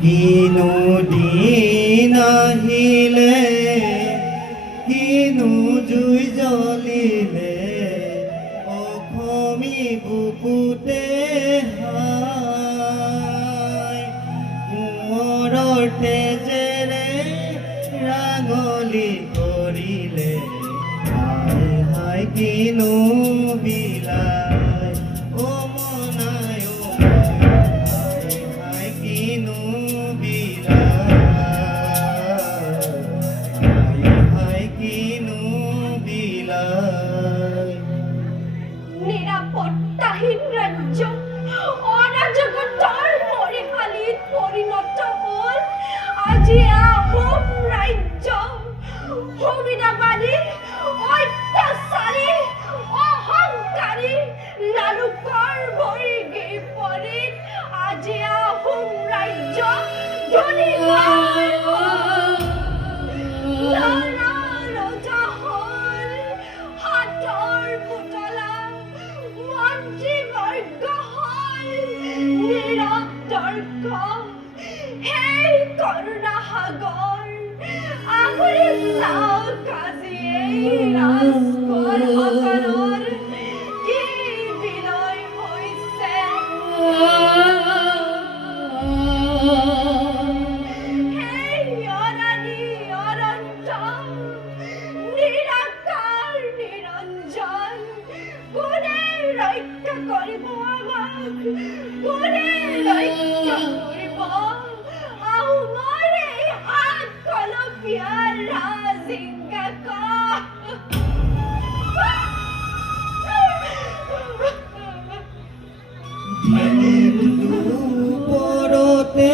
কিনো দিন আহিলে কিনো জুই জ্বলিলে অসমী বুকুতে হায় কোঁৱৰৰ তেজেৰে ৰাঙলী কৰিলে হায় হায় কিনো বিলাই অ মনাই অ হায় হায় কিনো বিলাই হায় হায় কিনো বিলাই নিরাপত্তাহীন রাজ্য অরাজকতার মরিহালিত পরিণত হল আজি আহোম রাজ্য সুবিধাবাদী অত্যাচারী অহংকারী লালুকৰ ভৰি পৰিত আজি আহোম ৰাজ্য ধনী লালা ৰজা হল হাতৰ পুতলা মন্ত্ৰীবৰ্গ হল নিৰতৰ্ক সেই কৰুণা সাগৰ আগুৰি চাওক আজি এই ৰাজকোঁৱৰসকলৰ কি বিনয় হৈছে সেই অনাদি অনন্ত নিৰাকাৰ নিৰঞ্জন কোনে ৰক্ষা কৰিব আমাক কোনে ৰক্ষা কৰিব আহোমৰ এই হাত কলপীয়া ৰাজিংগাক দুপৰতে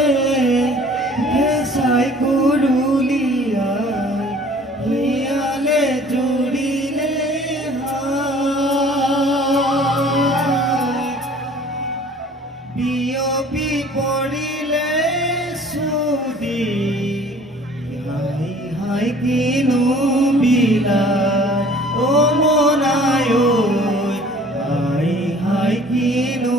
ভেচাই গৰুলিয়াই শিয়ালে জুৰিলে হায় বিয়পি পৰিলে চুদি হাই হাই কিনো বিলাই অ মনাই ঐ হাই হাই কিনো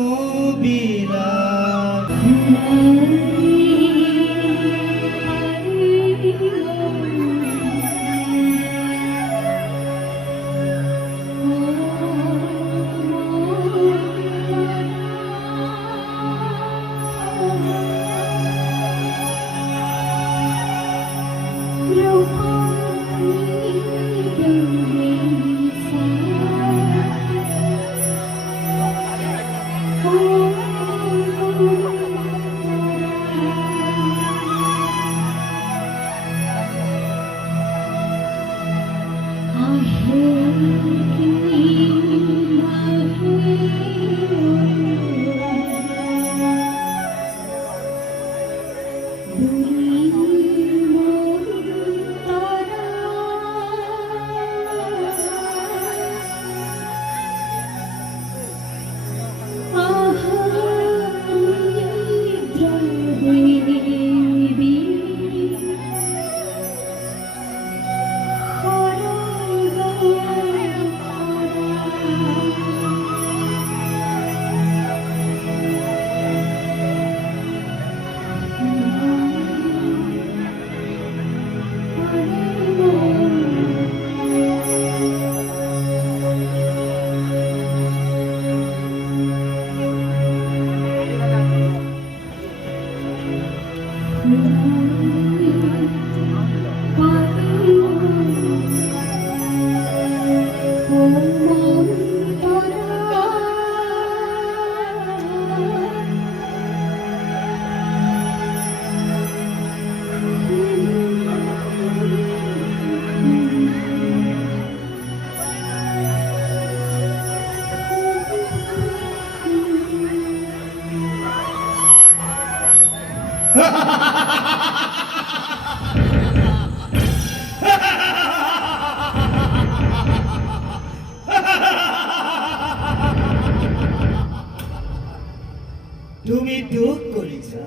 তুমি দুখ কৰিছা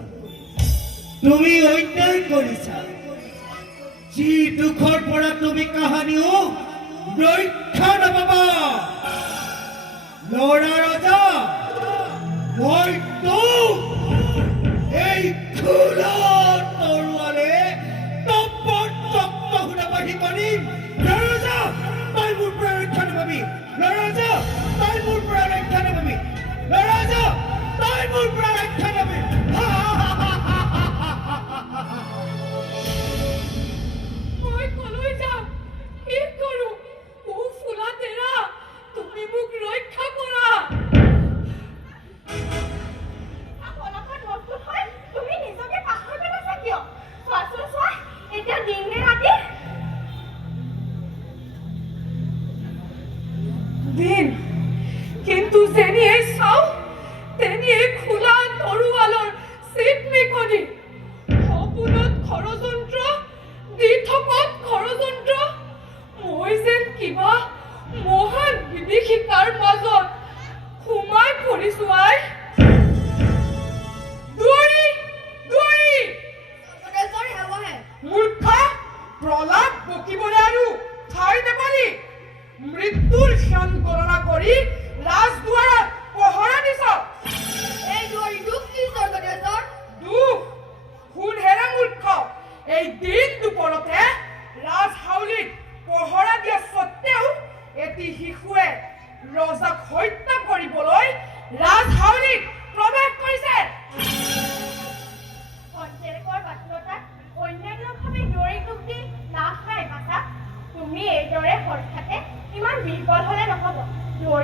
তুমি অন্যায় কৰিছা যি দুখৰ পৰা তুমি কাহানিও ৰক্ষা নাপাবা লৰা ৰজা মই তো এই খোলা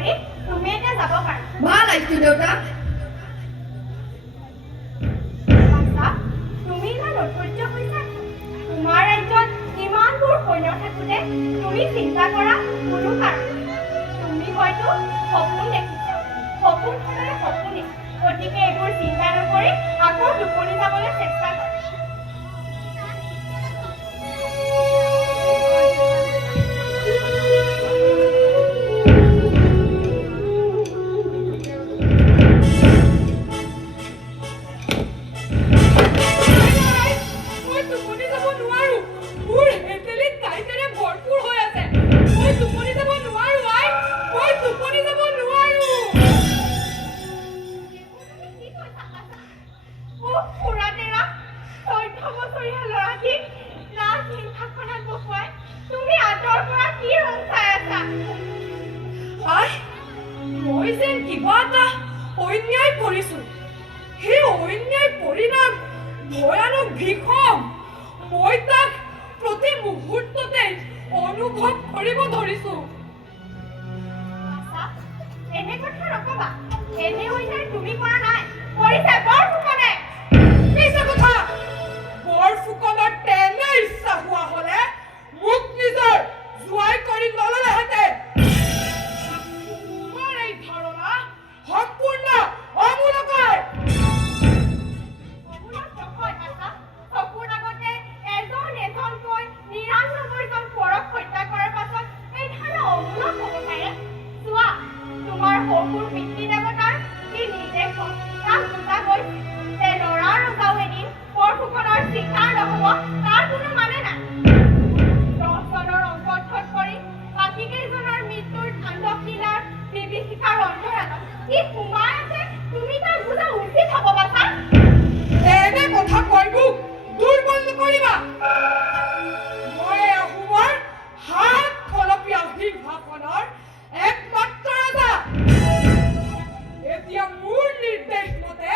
কৰি তুমি এতিয়া যাব পাৰা ভাল আহিছো দেউতা বাছা, তুমি ইমান ঐশ্বৰ্য হৈছা তোমাৰ ৰাজ্যত ইমানবোৰ সৈন্য থাকোঁতে তুমি চিন্তা কৰা কোনো কাৰণ নাই। তুমি হয়তো সপোন দেখিছা সপোন সদায় সপোনেই গতিকে এইবোৰ চিন্তা নকৰি আকৌ টোপনি যাবলৈ চেষ্টা কৰা মই টোপনি যাব নোৱাৰো মোৰ হেতেলি কাইতেৰে ভৰপূৰ হৈ আছে মই টোপনি যাব নোৱাৰো আই মই টোপনি যাব নোৱাৰো কি কৈছা বাছা? মোক ফুৰাটেৰা 14 বছৰীয়া ল'ৰাটিক ৰাজসিংহাসনত বসুৱাই তুমি আঁতৰ পৰা কি ৰং চাই আছা আই মই যেন কিবা এটা অন্যায় কৰিছো সেই অন্যায় পৰিণাম ভয়ানক ভীষণ মই তাক প্ৰতি মুহূৰ্ততে অনুভৱ কৰিব ধৰিছো বাছা, এনে কথা নকবা এনে অন্যায় তুমি কৰা নাই কৰিছে বৰফুকনে মিছা কথা বৰ ফুকনৰ তেনে ইচ্ছা হোৱা হলে মোক নিজৰ জোৱাই কৰি নললেহেঁতেন তোমাৰ এই ধাৰণা সম্পূৰ্ণ অমূলকৰ অমূলক নহয় বাছা চকুৰ আগতে এজনকৈ 99 জন পৰক হত্যা কৰাৰ পাছত এই ধাৰণা অমূলক হ'ব পাৰে চোৱা তোমাৰ শহুৰ পিতৃ দেৱতাৰ কি নিৰ্দেশ হয় তাক বুজা গৈছে যে ল'ৰা ৰজাও এদিন বৰফুকনৰ চিকাৰ নহ'ব তাৰ কোনো মানে নাই 10 জনৰ অংকঠত কৰি বাকী কেইজনৰ মৃত্যুৰ তাণ্ডৱ লীলাৰ বিভীষিকাৰ অন্তৰালত কি সোমাই আছে তুমি তাৰ বুজা উচিত হ'ব বাছা এনে কথা কৈ মোক দুৰ্বল নকৰিবা মই অসমৰ হাত খলপীয়া সিংহাসনৰ একমাত্ৰ ৰজা এতিয়া মোৰ নিৰ্দেশ মতে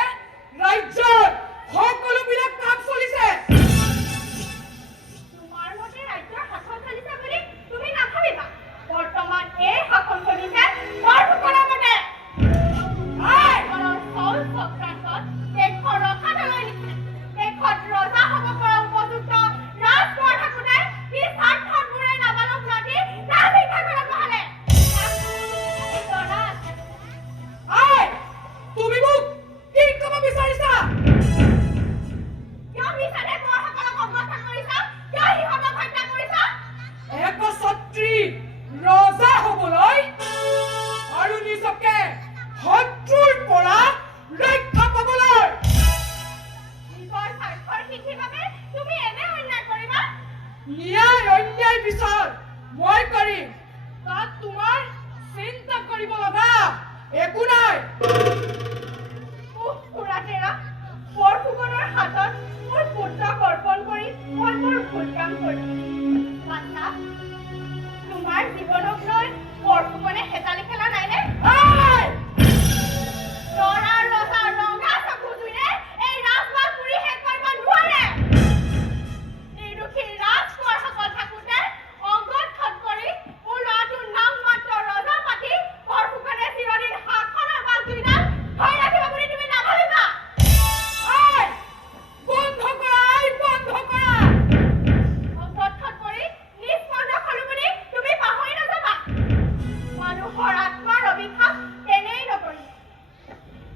ৰাজ্যৰ সকলোবিলাক কাম চলিছে তোমাৰ মতে ৰাজ্যৰ শাসন চলিছে বুলি তুমি নাভাবিবা বৰ্তমান এই শাসন চলিছে বৰফুকনৰ মতে চল চক্ৰান্তত দেশৰ ৰসাতলৈ নিছে দেশত ৰজা হ'ব পৰা উপযুক্ত ৰাজকোঁৱৰ থাকোঁতে সি স্বাৰ্থত বুৰে নাবালক নাতি ৰাজসিংহাসনত বহালে জনা আছে আই তুমি মোক কি ক'ব বিচাৰিছা কিয় মিছাতে বৰসকলক অগ্ৰসৰ কৰিছা কিয় সিহঁতক হত্যা কৰিছা একছত্ৰী ৰজা হ'বলৈ আৰু নিজকে শত্ৰুৰ পৰা ৰক্ষা পাবলৈ নিজৰ স্বাৰ্থৰ সিদ্ধিৰ বাবে তুমি এনে অন্যায় কৰিবা ন্যায় অন্যায় বিচাৰ মই কৰিম তাত তোমাৰ চিন্তা কৰিব লগা একো নাই ফুৰাটেৰা বৰফুকনৰ হাতত মোৰ পুত্ৰক অৰ্পণ কৰি মই মোৰ ভুল কাম কৰিলো বাছা তোমাৰ জীৱনক লৈ বৰফুকনে হেতালি খেলা নাইনে আই! ল'ৰাৰ ৰজা ৰঙা চকু জুইৰে এই ৰাজমাহ পুৰি শেষ কৰিব নোৱাৰে নিৰ্দোষী ৰাজকোঁৱৰসকল থাকোঁতে অংগক্ষত কৰি মোৰ ল'ৰাটোৰ নাম মাত্ৰ ৰজা পাতি বৰফুকনে চিৰদিন শাসনৰ বাজ দুইডাল ধৰি ৰাখিব বুলি তুমি নাভাবিবা আই! বন্ধ কৰা আই বন্ধ কৰা অংগক্ষত কৰি নিষ্পন্দ হলো বুলি তুমি পাহৰি নাযাবা মানুহৰ আত্মাৰ অভিশাপ তেনেই নকৰি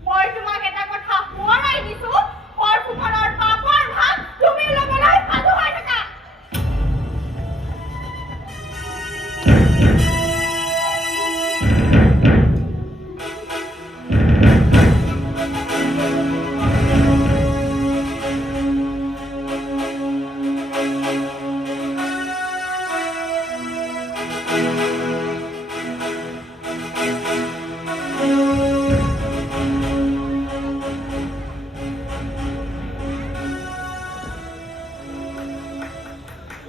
মই তোমাক এটা কথা সোঁৱৰাই দিছো বৰফুকনৰ পাপৰ ভাগ তুমি ল'বলৈ সাজু হৈ থাকা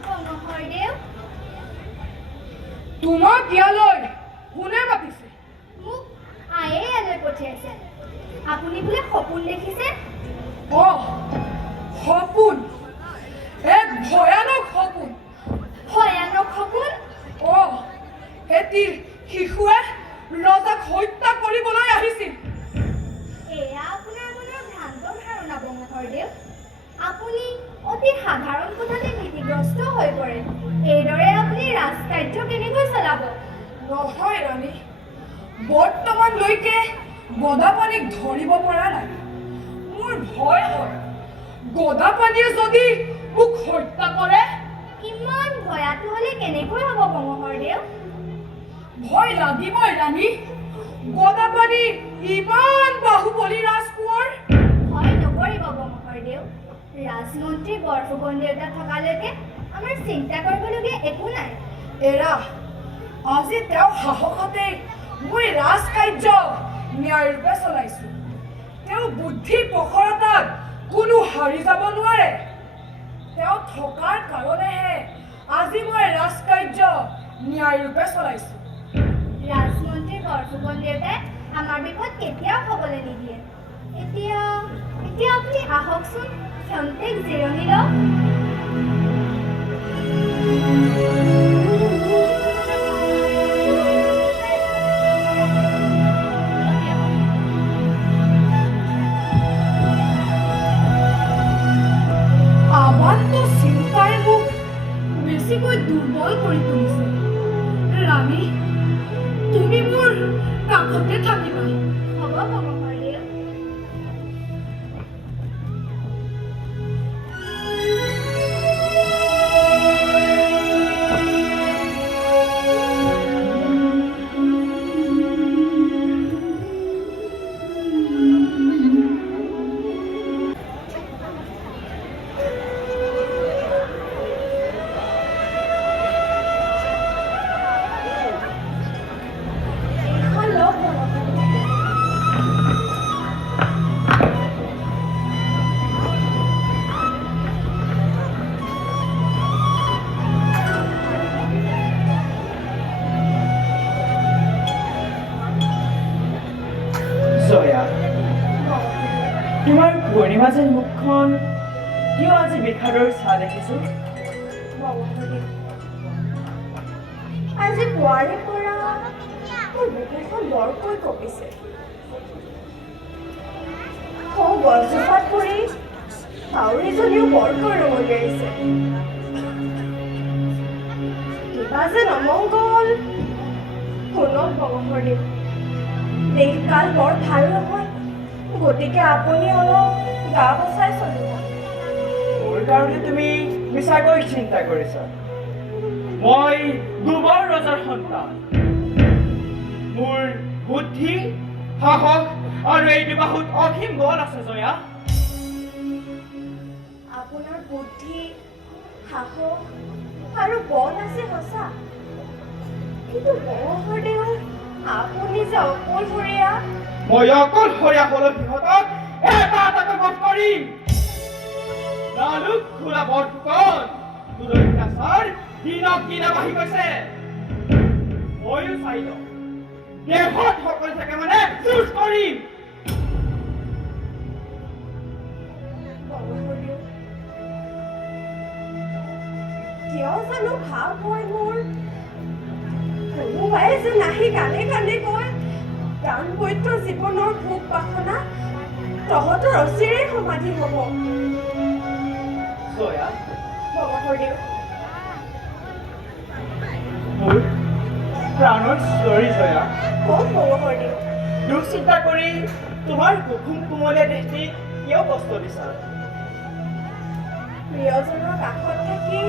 মহৰদেউ তোমাক ইয়ালৈ কোনে মাতিছে মোক আয়ে ইয়ালৈ পঠিয়াইছে আপুনি বোলে সপোন দেখিছে সপোন এক ভয়ানক সপোন ভয়ানক সপোন এটি শিশুৱে ৰজাক অতি সাধাৰণ কথাতে ভীতিগ্ৰস্ত হৈ পৰে। এইদৰে আপুনি ৰাজকাৰ্য কেনেকৈ চলাব? নহয় ৰাণী, বৰ্তমানলৈকে গদাপানীক ধৰিব পৰা নাই। মোৰ ভয় হয়, গদাপানীয়ে যদি মোক হত্যা কৰে। ইমান ভয়াতু হ'লে কেনেকৈ হ'ব বংশধৰদেউ? ভয় লাগিবই ৰাণী, গদাপানী ইমান বাহুবলী ৰাজকোঁৱৰ। ভয় নকৰিব বংশধৰদেউ। ৰাজমন্ত্ৰী বৰফুকন দেউতা থকালৈকে আমাৰ চিন্তা কৰিবলগীয়া একো নাই। এৰা, আজি তেওঁ সাহসতে মই ৰাজকাৰ্য ন্যায়ৰূপে চলাইছো। তেওঁ বুদ্ধিৰ প্ৰখৰতাত কোনো হাৰি যাব নোৱাৰে। তেওঁ থকাৰ কাৰণেহে আজি মই ৰাজকাৰ্য ন্যায়ৰূপে চলাইছো। ৰাজমন্ত্ৰী বৰফুকন দেউতাই আমাৰ বিপদ কেতিয়াও হ'বলৈ নিদিয়ে। এতিয়া আপুনি আহকচোন, ক্ষন্তেক জিৰণি লওক। আমাৰতো চিন্তাই মোক বেছিকৈ দুৰ্বল কৰি তুলিছে। ৰাণী, তুমি মোৰ কাষতে থাকিবা। হ'ব বংশধৰদেউ। এইখন লওক বংশধৰদেউ। জয়া, তোমাৰ পূৰ্ণিমা যেন মুখখন কিয় আজি বিষাদৰ চাহ দেখিছো? বংশধৰদেউ, আজি পুৱাৰে পৰা মোৰ বুকুখন বৰকৈ কঁপিছে। সৌ গছজোপাত পৰি কাউৰীজনীও বৰকৈ ৰঙলিয়াইছে। কিবা যেন অমংগল। শুনক বংশধৰদেউ, দেশকাল বৰ ভাল নহয়, গতিকে আপুনি অলপ গা বচাই চলিব। মোৰ কাৰণে তুমি মিছাকৈ চিন্তা কৰিছা। মই দুবৰ ৰজাৰ সন্তান। মোৰ বুদ্ধি, সাহস আৰু এই দুবাহুত অসীম বল আছে জয়া। আপোনাৰ বুদ্ধি, সাহস আৰু বল আছে সঁচা, কিন্তু বংশধৰদেউ আপুনি যে অকলশৰীয়া। মই অকলশৰীয়া হলেও সিহঁতক এটা এটাকৈ বধ কৰিম। লালুক খোলা বৰফুকন তোৰ অত্যাচাৰ দিনক দিনে বাঢ়ি গৈছে। ময়ো চাই লওঁ, দেশত সকলো থাকে মানে যুঁজ কৰিম। বংশধৰদেউ, কিয় জানো ভাৱ হয় মোৰ, কোনোবাই যে নাহি কাণে কাণে কয় প্ৰাণ পবিত্ৰ জীৱনৰ ভোগ বাসনা তহঁতৰ অচিৰেই সমাধি হ'ব। জয়া, বংশধৰদেউ, মোৰ প্ৰাণৰ চিঞৰি জয়া। কওক বংশধৰদেউ। দুখ চিন্তা কৰি তোমাৰ কুসুম কোমলীয়া দেহটি কিয় কষ্ট দিছা? প্ৰিয়জনৰ কাষত থাকি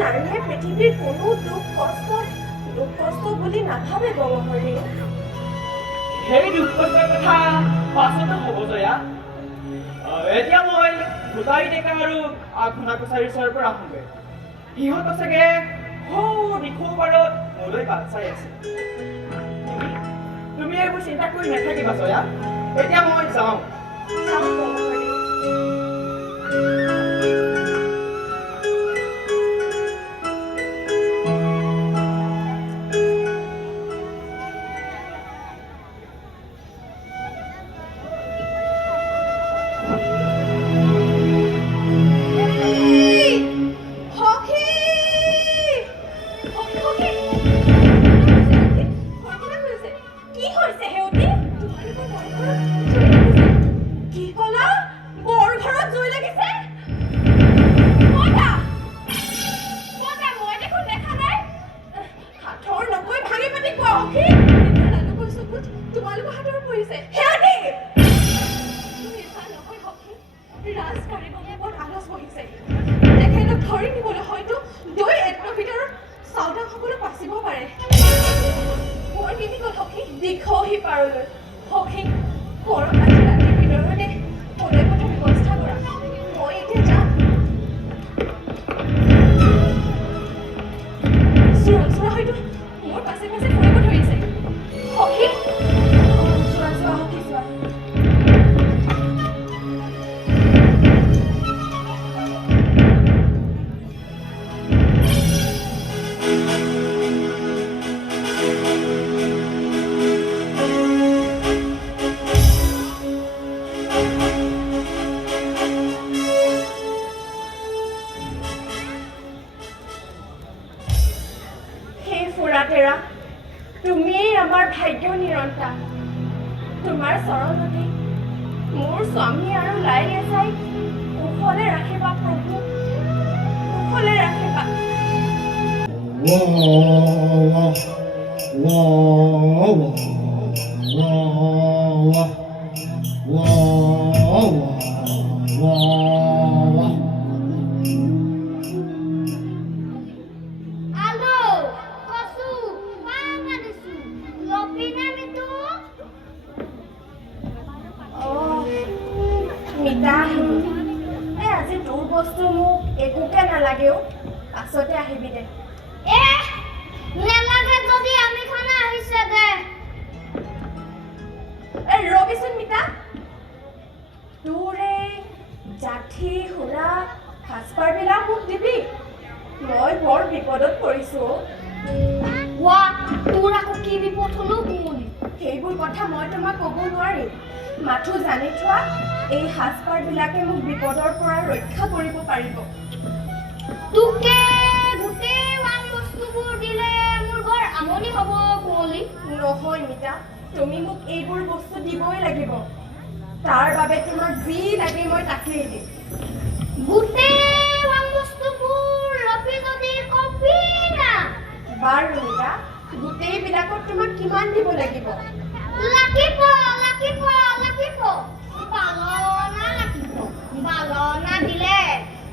নাৰীয়ে পৃথিৱীৰ কোনো দুখ কষ্ট বুলি নাভাবে বংশধৰদেউ। সেই দুখ কষ্টৰ কথা পাছতো হ'ব জয়া। এতিয়া মই ভূতাই ডেকা আৰু আঘোণা কছাৰীৰ ওচৰৰ পৰা আহোঁগৈ। সিহঁত চাগে দিশৌ পাৰত মোলৈ বাট চাই আছে। তুমি এইবোৰ চিন্তা কৰি নাথাকিবা জয়া। এতিয়া মই যাওঁ। চাওক বংশধৰদেউ, কি হৈছে হেউতি? কি ক'লা? ধৰি নিবলৈ হয়তো 2 একৰ ভিতৰত চাওদাসকলে বাচিব পাৰে। মোৰ নীতি গ'ল সখী দীঘহি পাৰলৈ। সখী পৰম আজি ৰাতিৰ ভিতৰতে পদে পথে ব্যৱস্থা কৰা। মই এতিয়া যাম। চোৰা হয়তো মোৰ পাছে পাছে ফুৰিব ধৰিছে। সখী চোৱা সখী চোৱা। ফুৰাতেৰা তুমিয়েই আমাৰ ভাগ্য নিৰন্তা। তোমাৰ চৰণতে মোৰ স্বামী আৰু লাইলে চাই কুশলে ৰাখিবা প্ৰভু, কুশলে ৰাখিবা। মিতা আজি তোৰ বস্তু মোক একোকে নালাগেও, পাছতে আহিবি দে। নেলাগে যদি আমি খানা আহিছে দে। ৰবিচোন মিতা, তোৰ এই জাঠি সুৰা সাজপাৰবিলাক মোক দিবি। মই বৰ বিপদত পৰিছো। তোৰ আকৌ কি বিপদ হলো কুমলি? সেইবোৰ কথা মই তোমাক ক'ব নোৱাৰিম। মাথো জানি থোৱা, এই সাজপাৰবিলাকে মোক বিপদৰ পৰা ৰক্ষা কৰিব পাৰিব। তোকে গোটেই ৱাং বস্তুবোৰ দিলে মোৰ বৰ আমনি হ'ব কুমলি। নহয় মিতা, তুমি মোক এইবোৰ বস্তু দিবই লাগিব। তাৰ বাবে তোমাক যি লাগে মই তাকেই দিম। গোটেই ৱাং বস্তুবোৰ লপি যদি কবি না। বাৰু মিতা, গোটেইবিলাকত তোমাক কিমান দিব লাগিব? লাগিব বালনা দিলে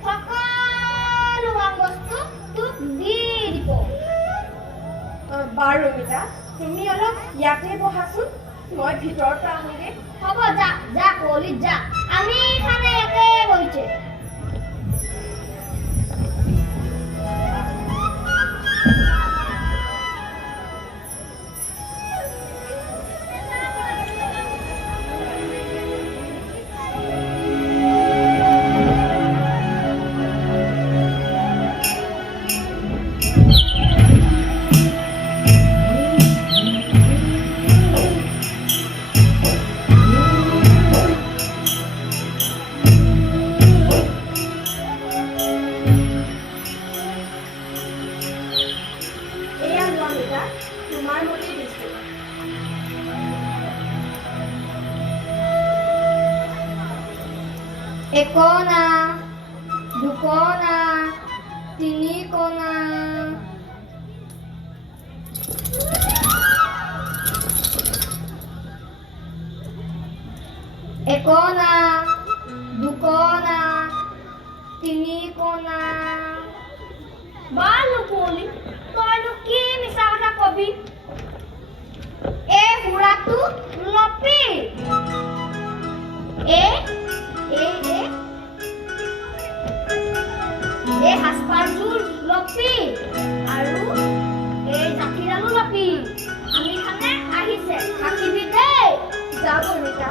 সকলো বস্তু তোক দি দিব। বাৰু মিতা, তুমি অলপ ইয়াতে বহাচোন, মই ভিতৰৰ পৰা আহোঁগৈ। হ'ব যা যা কলিত যা, আমি এখানে একে বইছে। তোমাৰ মতে দিছোঁ। একনা, দুকনা, তিনিকনা। একনা, দুকনা, তিনিকনা। বাৰু কুঁৱলী, তইনো কি মিছা কথা কবি? এই সুৰাটো লপি। এই সাজপাৰযোৰ লপি আৰু এই জাঠিডালো লপি। আমি খানে আহিছে, থাকিবি দেই। যাব মিতা।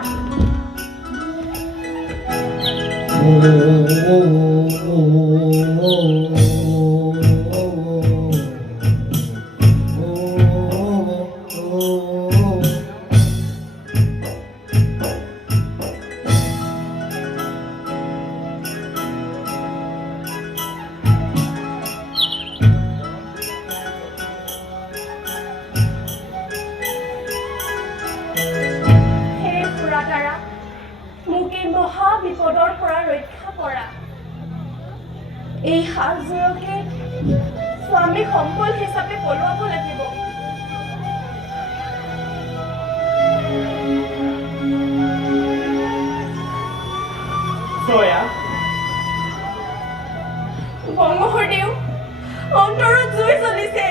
মোক এই মহা বিপদৰ পৰা ৰক্ষা কৰা। এই সাজযোৰকে স্বামী সম্বল হিচাপে পলুৱাব লাগিব। জয়া, বংশদেউ অন্তৰত জুই জ্বলিছে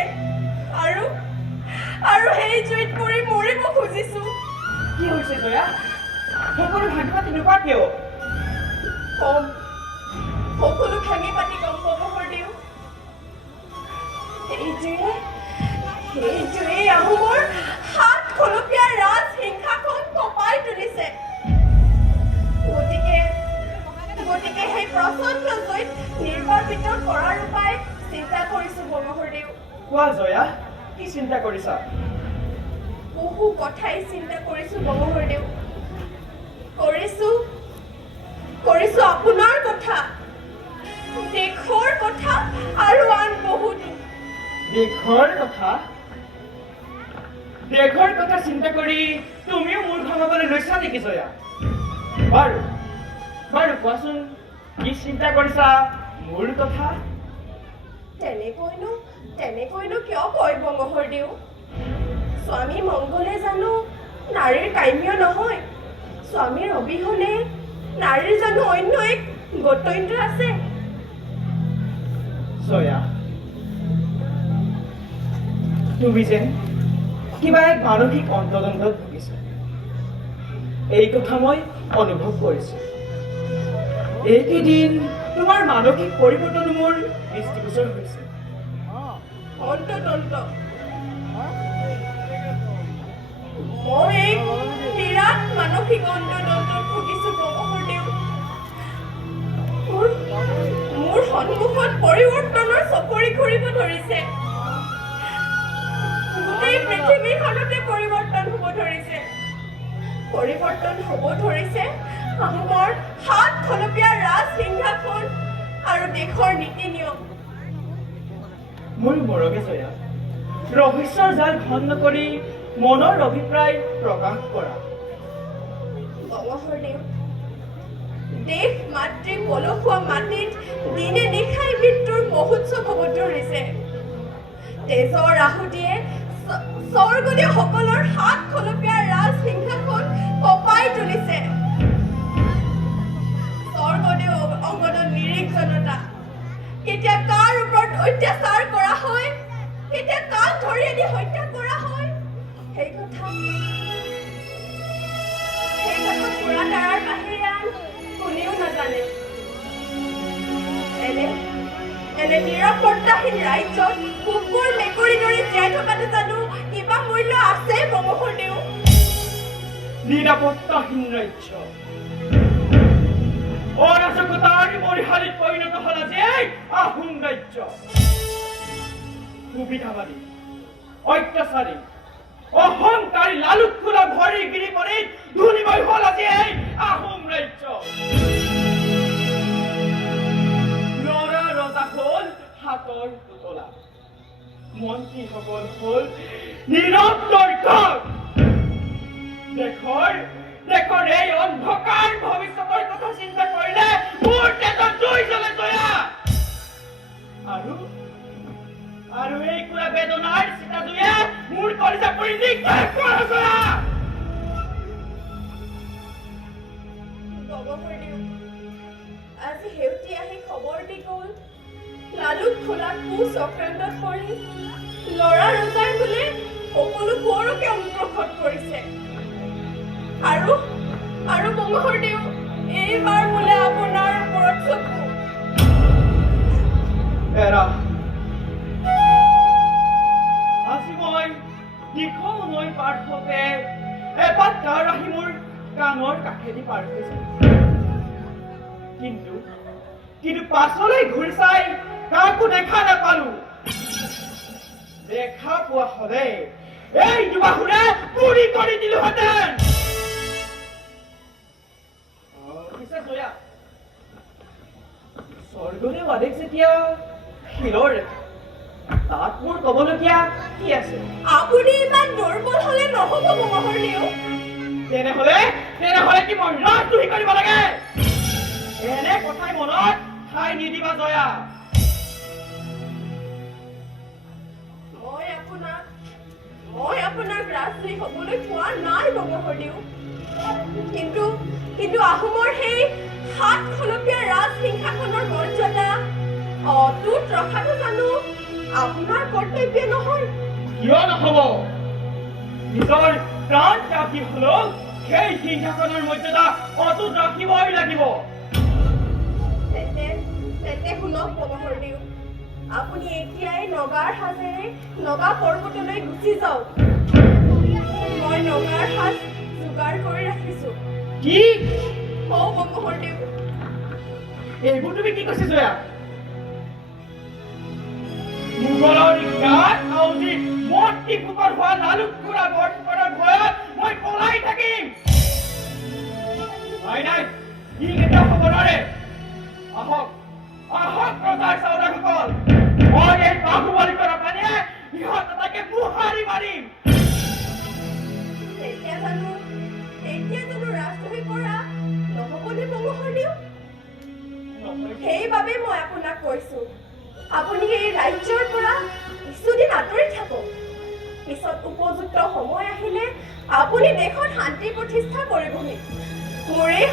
আৰু আৰু সেই জুইত পৰি মৰিব খুজিছো কি হৈছে জয়া সকলো ভাঙি পাতি নোপোৱা কিয় কম সকলো ভাঙি পাতি কম বংশদেউ সেই জুয়ে আহোমৰ 7 খলপীয়া ৰাজ সিংহাসন কঁপাই তুলিছে গতিকে সেই প্ৰচণ্ড জুইত নিৰ্বাপিত কৰাৰ উপায় চিন্তা কৰিছো বংশদেউ কোৱা জয়া কি চিন্তা কৰিছা বহু কথাই চিন্তা কৰিছো বংশদেউ কৰিছো আপোনাৰ কথা দেশৰ কথা আৰু আন বহুতো দেশৰ কথা চিন্তা কৰি তুমিও মোৰ ভাঙাবলৈ লৈছা নেকি জয়া বাৰু কোৱাচোন কি চিন্তা কৰিছা মোৰ কথা তেনেকৈনো কিয় কয় বংশদেউ স্বামী মংগলে জানো নাৰীৰ কাম্য নহয় স্বামীৰ অবিহনে নাৰীৰ জানো অন্য এক গত্যন্ত্ৰ আছে জয়া তুমি যেন কিবা এক মানসিক অন্তদন্তত ভুগিছা এই কথা মই অনুভৱ কৰিছো এইকেইদিন তোমাৰ মানসিক পৰিৱৰ্তন মোৰ দৃষ্টিগোচৰ হৈছে অন্তদন্ত মই এক বিৰাট মানসিক অন্তদন্তত ভুগিছো বংশদেউ মোৰ সন্মুখত পৰিৱৰ্তনৰ চকৰি ঘূৰিব ধৰিছে গোটেই পৃথিৱীখনতে পৰিৱৰ্তন হ'ব ধৰিছে আহোমৰ 7 খলপীয়া ৰাজ সিংহাসন আৰু দেশৰ নীতি নিয়ম মোৰ মৰমে জয়া ৰহস্যৰ জাল ঘন নকৰি মনৰ অভিপ্ৰায় প্ৰকাশ কৰা বংশদেউ দেশ মাতৃ পলসুৱা মাটিত দিনে নিশাই মৃত্যুৰ মহোৎসৱ হ'ব ধৰিছে তেজৰ আহুতিয়ে স্বৰ্গদেউসকলৰ 7 খলপীয়া ৰাজ সিংহাসন কঁপাই তুলিছে স্বৰ্গদেউ অংগদ নিৰীহ জনতা কেতিয়া কাৰ ওপৰত অত্যাচাৰ কৰা হয় কেতিয়া কাক ধৰি আনি হত্যা কৰা হয় সেই কথা পুৰা তাৰাৰ বাহিৰে আন কোনেও নাজানে এনে নিৰাপত্তাহীন ৰাজ্যত কুকুৰ মেকুৰী দৰে জীয়াই থকাটো জানো কিবা মূল্য আছে বংশদেউ নিৰাপত্তাহীন ৰাজ্য অৰাজকতাৰ মৰিশালীত পৰিণত হল আজি এই আহোম ৰাজ্য সুবিধাবাদী অত্যাচাৰী অহংকাৰী লালুক খোলা ভৰি গিৰিপৰিত ধূলিময় হল আজি এই আহোম ৰাজ্য লৰা ৰজা হল হাতৰ পুতলা মন্ত্ৰীসকল হল নীৰৱ দৰ্শক দেশৰ এই অন্ধকাৰ ভৱিষ্যতৰ কথা চিন্তা কৰিলে মোৰ তেজত জুই জ্বলে জয়া আৰু এই কুৰা বেদনাৰ চিতা জুয়ে মোৰ কলিজা পৰি নিক্ষেপ কৰা জয়া বংশদেউ আজি হেউতি আহি খবৰ দি গ'ল লালুক খোলাত চক্ৰান্তত পৰি লৰা ৰজাই বোলে সকলো কোঁৱৰকে অনুপ্ৰসাদ কৰিছে আৰু বংশদেউ এইবাৰ বোলে আপোনাৰ ওপৰত চকু এৰা আজি মই দীঘল নৈ পাৰ হওঁতে এপাত গাঁৱৰ আহি মোৰ কাণৰ কাষেদি পাৰ হৈছিল কিন্তু পাছলৈ ঘূৰি চাই কাকো দেখা নাপালো দেখা পোৱা হলে এই দুবাহুৰে পুৰি কৰি দিলোহেঁতেন স্বৰ্গদেউ আদেশ যেতিয়া শিলৰ ৰেখা তাত মোৰ কবলগীয়া কি আছে আপুনি ইমান দুৰ্বল হলে নহব বংশদেউ তেনেহলে কি মই ৰাজ তুহি কৰিব লাগে এনে কথাই মনত ঠাই নিদিবা জয়া মই আপোনাক ৰাজদ্ৰোহী হবলৈ কোৱা নাই বংশদেউ কিন্তু আহোমৰ সেই 7 খলপীয়া ৰাজ সিংহাসনৰ মৰ্যাদা ৰখাটো জানো আপোনাৰ কৰ্তব্য নহয়? কিয় নহব? নিজৰ প্ৰাণ ত্যাগী হলেও সেই সিংহাসনৰ মৰ্যাদা অটুট ৰাখিবই লাগিব। তেন্তে শুনক কমহৰদেউ, আপুনি এতিয়াই নগাৰ সাজেৰে নগা পৰ্বতলৈ গুচি যাওক। মই নগাৰ সাজ যোগাৰ কৰি ৰাখিছো। কি? কমহৰদেউ, এইবোৰ তুমি কি কৈছা জয়া? মোগলৰ গাত আউজি মূৰ্তি পুতৰ হোৱা লালুক খুৰা বৰফুকনৰ ভয়ত মই পলাই থাকিম। নাই নাই, ই কেতিয়াও হ'ব নোৱাৰে। আহক আহক ৰজাৰ চাওদাসকল, মই এই বাহুবলী কৰা পানীয়ে ইহঁত এটাকে মোহাৰি মাৰিম। তেতিয়া জানো ৰাজদ্ৰোহী কৰা নহ'বনে কমহৰদেউ? সেইবাবে মই আপোনাক কৈছো, আপুনি এই ৰাজ্যৰ পৰা কিছুদিন আঁতৰি থাকক। পিছত উপযুক্ত সময় আহিলে আপুনি দেশত শান্তি প্ৰতিষ্ঠা কৰিবহি। মোৰেই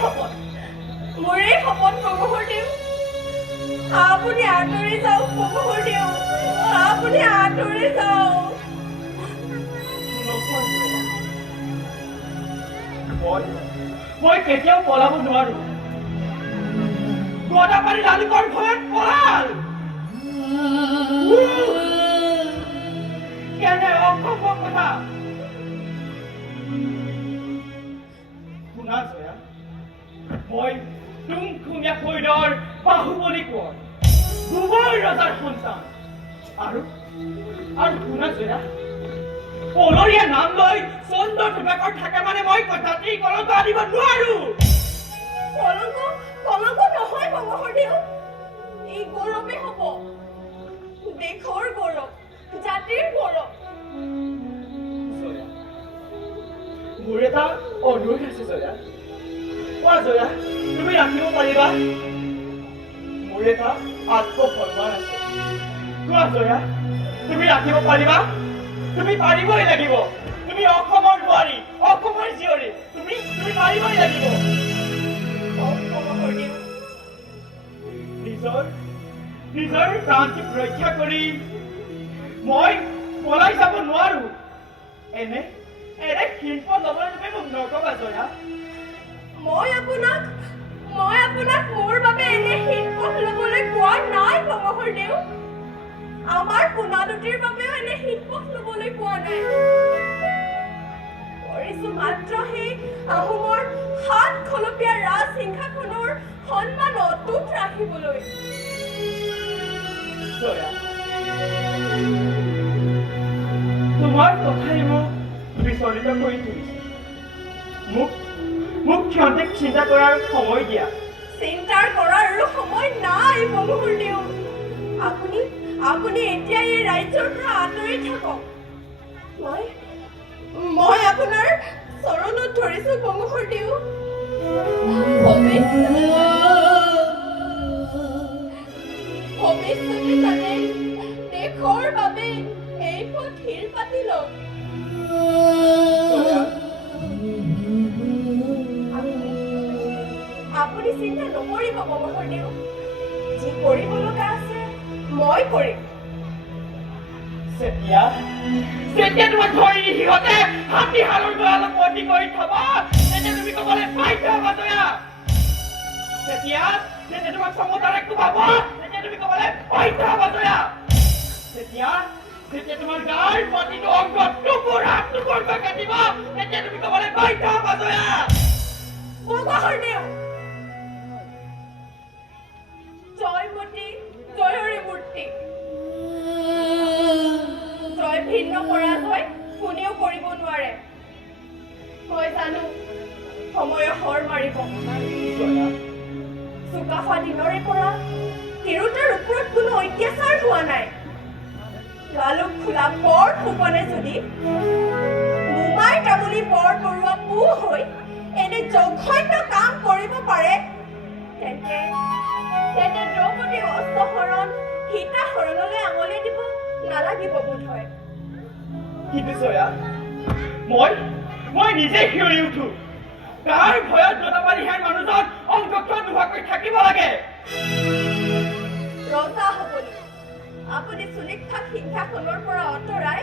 শপত কমহৰদেউ, আপুনি আঁতৰি যাওক কমহৰদেউ, আপুনি আঁতৰি যাওক। মই কেতিয়াও পলাব নোৱাৰো। গদাপাৰী লালুকৰ ভয়ত পলাল। কেনে অসম্ভৱ কথা। শুনা জয়া, মই তুংখুঙীয়া ফৈদৰ বাহুবলী কোঁৱৰ, দুবৰ ৰজাৰ সন্তান। আৰু শুনা জয়া, পলৰীয়া নাম লৈ চন্দ্ৰ ধুবাকৰ থাকে মানে মই জাতিৰ কলংক আনিব নোৱাৰো। কলংক নহয় কমহৰদেউ, এই গৌৰৱে হ'ব, দেশৰ গৌৰৱ, জাতিৰ গৌৰৱ। জয়া, মোৰ এটা অনুৰোধ আছে জয়া। কোৱা জয়া, তুমি ৰাখিব পাৰিবা? মোৰ এটা আত্মসন্মান আছে। কোৱা জয়া, তুমি ৰাখিব পাৰিবা? তুমি পাৰিবই লাগিব। তুমি অসমৰ বোৱাৰী, অসমৰ জীয়ৰী, তুমি পাৰিবই লাগিব। নিজৰ প্ৰাণটোক ৰক্ষা কৰি মই পলাই যাব নোৱাৰো। এনে শিল্প ল'বলৈ তুমি মোক নকবা জয়া। মই আপোনাক মোৰ বাবে এনে শিল্প ল'বলৈ কোৱা নাই কমহৰদেউ। আমাৰ পোনাদুটিৰ বাবেও এনে শিল্প ল'বলৈ কোৱা নাই। কৰিছো মাত্ৰ সেই আহোমৰ 7 খলপীয়া ৰাজ সিংহাসনৰ সন্মান অটুট ৰাখিবলৈ। জয়া, তোমাৰ কথাই মোক বিচলিত কৰি তুলিছে। মোক ক্ষন্তেক চিন্তা কৰাৰ সময় দিয়া। চিন্তাৰ কৰাৰো সময় নাই কমহৰদেউ। আপুনি এতিয়া এই ৰাজ্যৰ পৰা আঁতৰি থাকক। মই আপোনাৰ চৰণত ধৰিছো কমহৰদেউ। ভৱিষ্যতে যাতে দেশৰ বাবে এই পথ শিৰ পাতি লওক। আপুনি চিন্তা নকৰিব কমহৰদেউ, যি কৰিব লগা আছে মই কৰিম। যেতিয়া তোমাক ধৰি সিহঁতে হাতীহালৰ গঁৰালত বন্দী কৰি থব, তেতিয়া তুমি ক'বলৈ বাধ্য হ'বা জয়া। যেতিয়া তোমাক সমতাৰে কোবাব, তেতিয়া তুমি ক'বলৈ বাধ্য হ'বা জয়া। যেতিয়া তোমাৰ গাৰ প্ৰতিটো অংগ টুকুৰকৈ কাটিব, তেতিয়া তুমি ক'বলৈ বাধ্য হ'বা জয়া। কমহৰদেউ, জয়মতী জয়ৰে মূৰ্তি, জয় ভিন্ন পৰাজয় কোনেও কৰিব নোৱাৰে। মই জানো সময়ে হৰ মাৰিব। চুকাফা দিনৰে পৰা তিৰোতাৰ ওপৰত কোনো অত্যাচাৰ হোৱা নাই। লালুক খোলা বৰ ফুকনে যদি মোমাই তামুলী বৰ বৰুৱা পু হৈ এনে জঘন্য কাম কৰিব পাৰে, তেন্তে দ্ৰৌপদী অস্ত্ৰহৰণ সীতাহৰণলৈ আঙুলি দিব নালাগিব বোধ হয়। কিন্তু জয়া, মই নিজে শিয়ৰি উঠো। কাৰ ভয়ত গদাপাৰী হেন মানুহজন অংগক্ষণ নোহোৱাকৈ থাকিব লাগে? ৰজা হ'বলৈ আপুনি সুনিক্ষাক সিংহাসনৰ পৰা আঁতৰাই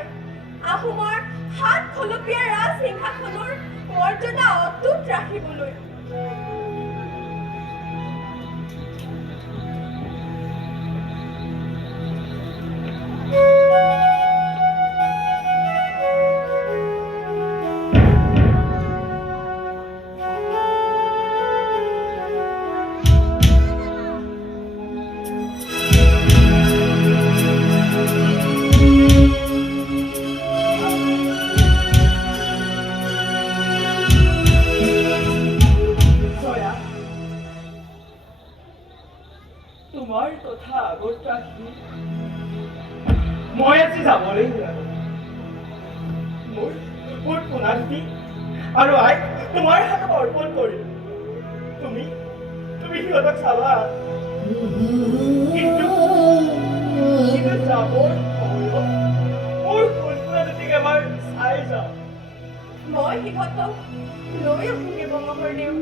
আহোমৰ 7 খলপীয়া ৰাজ সিংহাসনৰ মৰ্যাদা অটুট ৰাখিবলৈ জয়া, তোমাৰ কথা আগত ৰাখি মই আজি যাবলৈ ওলালো। মোৰ সোণালী আৰু আইক তোমাৰ হাতত অৰ্পণ কৰিম। তুমি সিহঁতক চাবা, কিন্তু যাবৰ সময়ত মোৰ সোণালীক এবাৰ চাই যাওঁ। মই সিহঁতক লৈ আহোঁগে বঙাহৰদেউ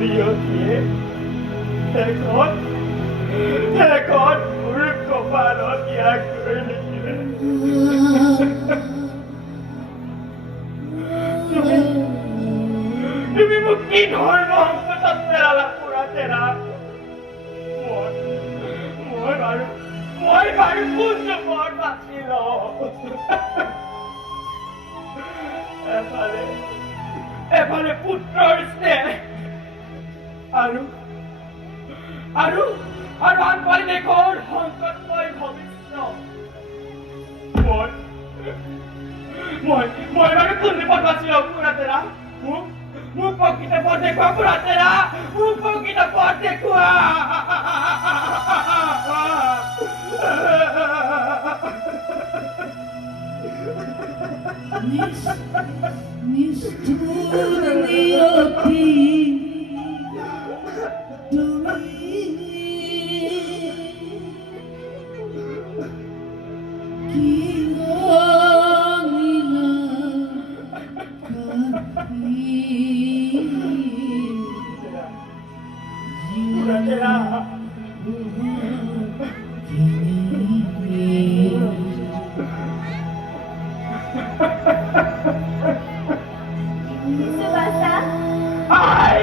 নিয়তিয়ে এখন মোৰ কপালত ইয়াক কৰি লিখিলে। তুমি মোক কি ধৰ্ম সংকটত পেলালা পুৰাতেৰা? মই বাৰু কোনটো পথ বাছি লওঁ? এফালে পুত্ৰৰ স্নেহ আৰু আনফালে দেশৰ সংকটময় ভৱিষ্যত। মই বাৰু কোনটো পথ বাছি লওঁ পুৰাতেৰা? মোক প্ৰকৃত পথ দেখুওৱা পুৰাতেৰা, মোক প্ৰকৃত পথ দেখুওৱা। নিষ্ঠুৰ নিয়তি তুমি কি পুৰাতেৰা সুবাসা আই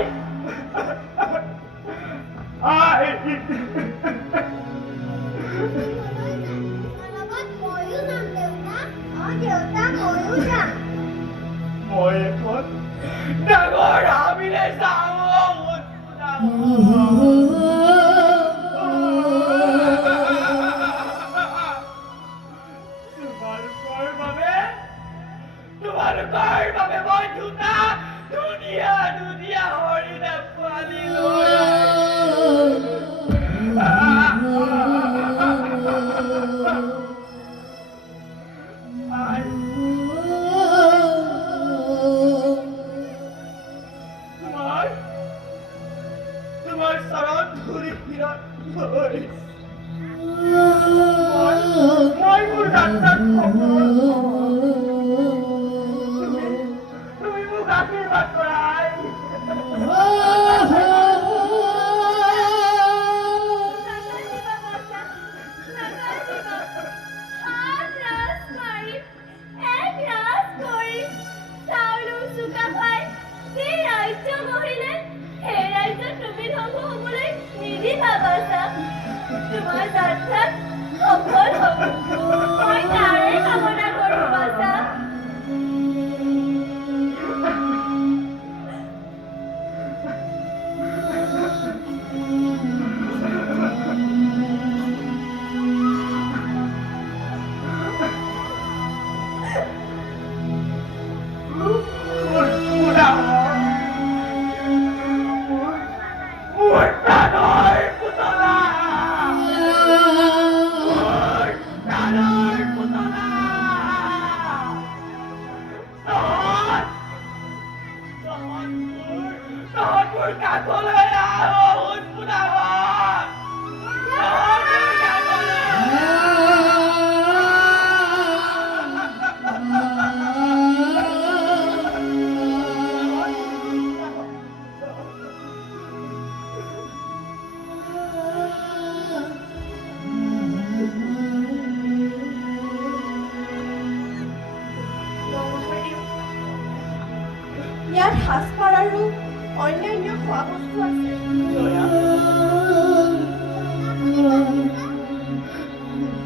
মই এখন ডাঙৰ হাবিলে যাওঁ। তোমালোকৰ বাবে মই দুটা ধুনীয়া হৰিণা পোৱালি লৈ তোমাৰ চৰণ ধুৰি ফিৰত মই মোৰ যাত্ৰাত সফল হম। তুমি মোক আশীৰ্বাদ কৰা। তোমাৰ যাত্ৰাত সফল হ'ব, মই তাৰে কামনা কৰোঁ বাছা। মোৰ প্ৰাণৰ পুতলা, মোৰ কাষলৈ আহ সুদাগৰ মোৰ কাষলৈ ইয়াত সাজপাৰ আৰু অন্যান্য খোৱা বস্তু আছে। জয়া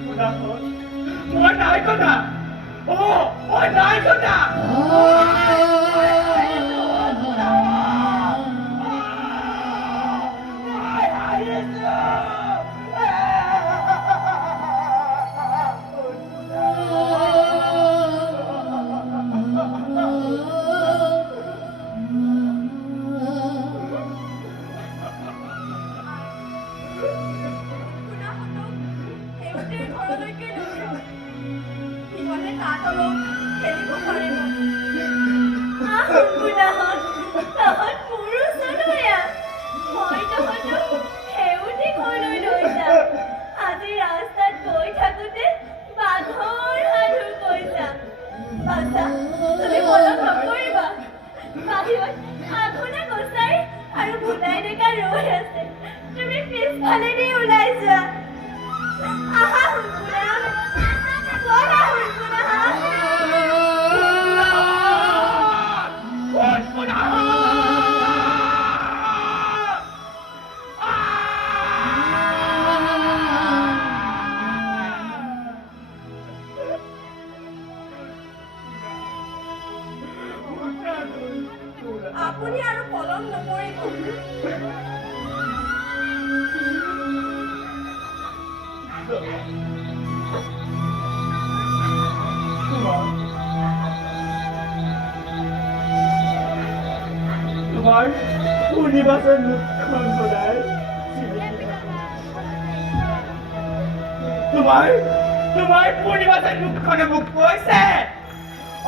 সুদাগৰ মই নাই কটা মই নাই কটা খুড়াহঁতক শেহতীয়া ঘৰলৈকে লৈ যাওক। সিহঁতে তাত অলপ খেলিব পাৰিব। খুড়াহঁত, তহঁত মোৰো চনয়া। মই তহঁতক সেউতী ঘৰলৈ লৈ যাম। আজি ৰাস্তাত গৈ থাকোঁতে বাঘৰ সাধু কৈ যাম। বাছা, তুমি মনত নকৰিবা। বাহিৰত আঘোনা গোসাঁই আৰু ভোদাই ডেকা ৰৈ আছে। তুমি পিছফালেদি ওলাই যোৱা। আহা হুলকুৰা, ব'লা হুলকুৰা। আপুনি আৰু পলম নকৰিব। তোমাৰ শুনিবাচোন মুখখন সদায় তোমাৰ পূৰ্ণিমাচন মুখখনে মোক কৈছে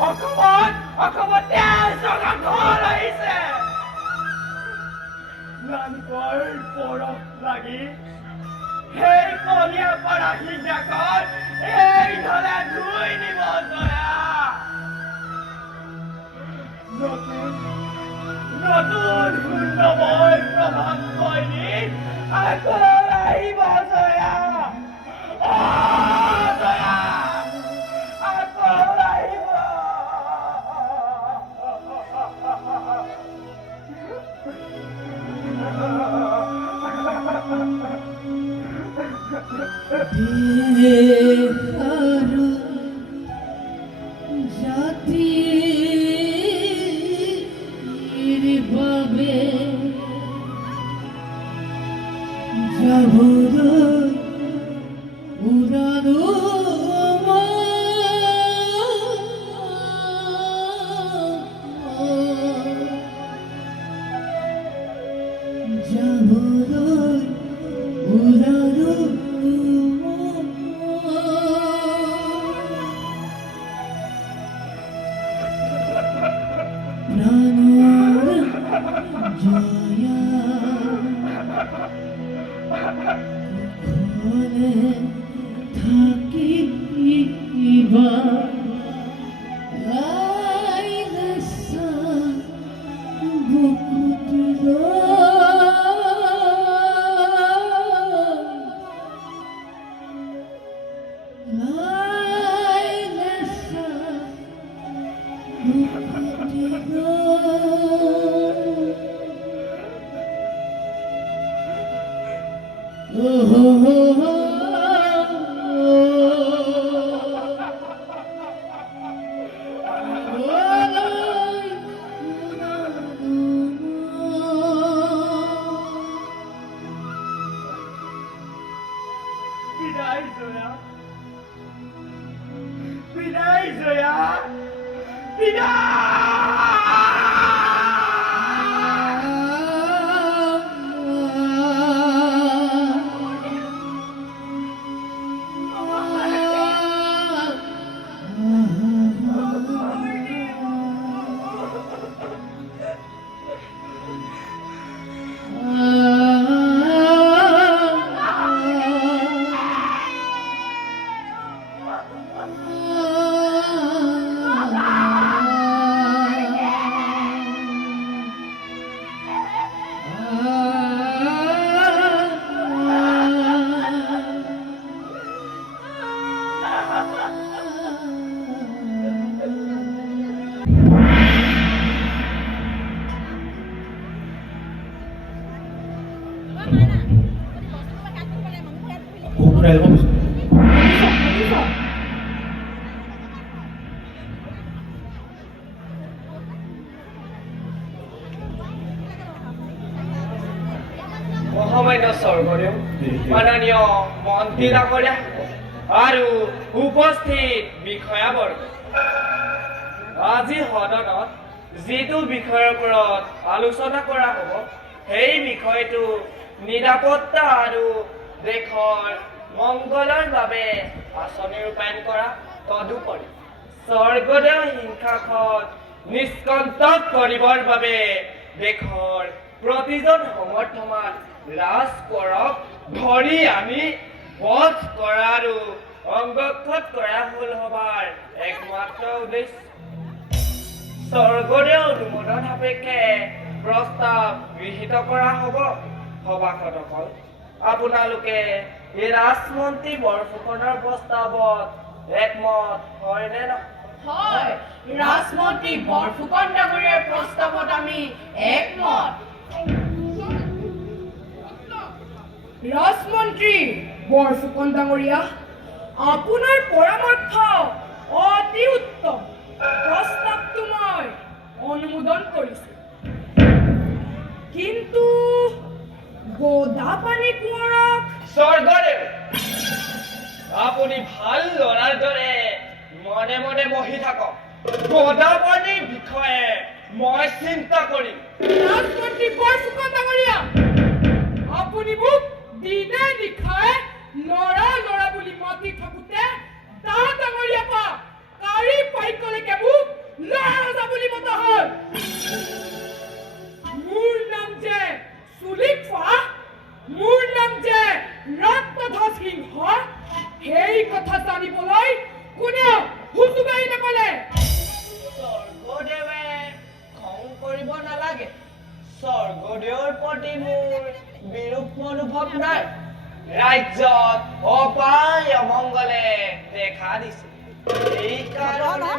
অসমত তেজ জগা ঘৰ আহিছে নামকৰ পৰশ লাগি সেই কলীয়া পৰা সিজাকত এই ধৰা ধুই নিব জয়া নতুন শূন্যময় প্ৰভাত শৈলী আকৌ আহিব জয়া জয়া আকৌ আহিব দেহাৰো জাতিৰ বাবে যাবলৈ উৰালো যাবলৈ উৰালো প্রাণর জয়া ওখানে থাকিবা লাইলেছা বুকুত লাইলেছা বিদায় জয়া বিদায় জয়া বিদায় ঘূৰাই ল'ব বিচাৰোঁ। মহামান্য স্বৰ্গদেউ, মাননীয় মন্ত্ৰী ডাঙৰীয়া আৰু উপস্থিত বিষয়াবৰ্গ, আজি সদনত যিটো বিষয়ৰ ওপৰত আলোচনা কৰা হ'ব সেই বিষয়টো নিৰাপত্তা আৰু দেশৰ মংগলৰ বাবে আঁচনি ৰূপায়ণ কৰা, তদুপৰি স্বৰ্গদেউ হিংসাখন নিষ্কণ্টক কৰিবৰ বাবে দেশৰ প্ৰতিজন সমৰ্থমান ৰাজকোঁৱৰক ধৰি আনি বধ কৰা আৰু অংগক্ষত কৰা হ'ল সভাৰ একমাত্ৰ উদ্দেশ্য। স্বৰ্গদেউ অনুমোদন সাপেক্ষে প্ৰস্তাৱ গৃহীত কৰা হ'ব। সভাসদসকল, আপোনালোকে এই ৰাজমন্ত্ৰী বৰফুকনৰ প্ৰস্তাৱত একমত হয়নে নহয়? হয়, ৰাজমন্ত্ৰী বৰফুকন ডাঙৰীয়াৰ প্ৰস্তাৱত আমি একমত। ৰাজমন্ত্ৰী বৰফুকন ডাঙৰীয়া, আপোনাৰ পৰামৰ্শ অতি উত্তম। প্ৰস্তাৱটো মই অনুমোদন কৰিছোঁ, কিন্তু গোদাপানী কোঁৱৰক স্বৰ্গদেউ, আপুনি ভাল ল'ৰাৰ দৰে মনে মনে বহি থাকক। গোদাপানীৰ বিষয়ে মই চিন্তা কৰিম। ৰাজমন্ত্ৰী বৰফুকন ডাঙৰীয়া, আপুনি মোক দিনে নিশাই ল'ৰা ল'ৰা বুলি মাতি থাকোঁতে ডা ডাঙৰীয়া পা কাঢ়ি পাইকলৈকে মোক ল'ৰা ৰজা বুলি মতা হ'ল। মোৰ নাম যে সুলিফা, মোৰ নাম যে ৰত্নধ্বজ সিংহ, সেই কথা জানিবলৈ কোনেও সুযোগাই নাপালে। স্বৰ্গদেৱে খং কৰিব নালাগে। স্বৰ্গদেউৰ প্ৰতি মোৰ বিৰূপ অনুভৱ নাই। ৰাজ্যত অপায় অমংগলে দেখা দিছে, সেইকাৰণে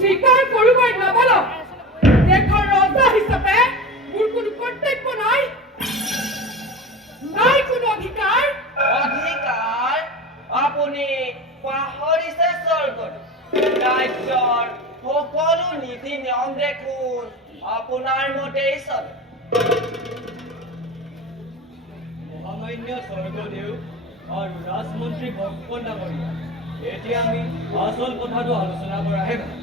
স্বীকাৰ কৰিবই নাপালো। দেশৰ ৰজা হিচাপে মোৰ কোনো কৰ্তব্য নাই, নাই কোনো অধিকাৰ। অধিকাৰ আপুনি পাহৰিছে স্বৰ্গদেউ। ৰাজ্যৰ সকলো নীতি নিয়ম দেখোন আপোনাৰ মতেই চলে। মহামান্য স্বৰ্গদেউ আৰু ৰাজমন্ত্ৰী বৰফুকন ডাঙৰীয়া, এতিয়া আমি আচল কথাটো আলোচনা কৰাহে ভাল।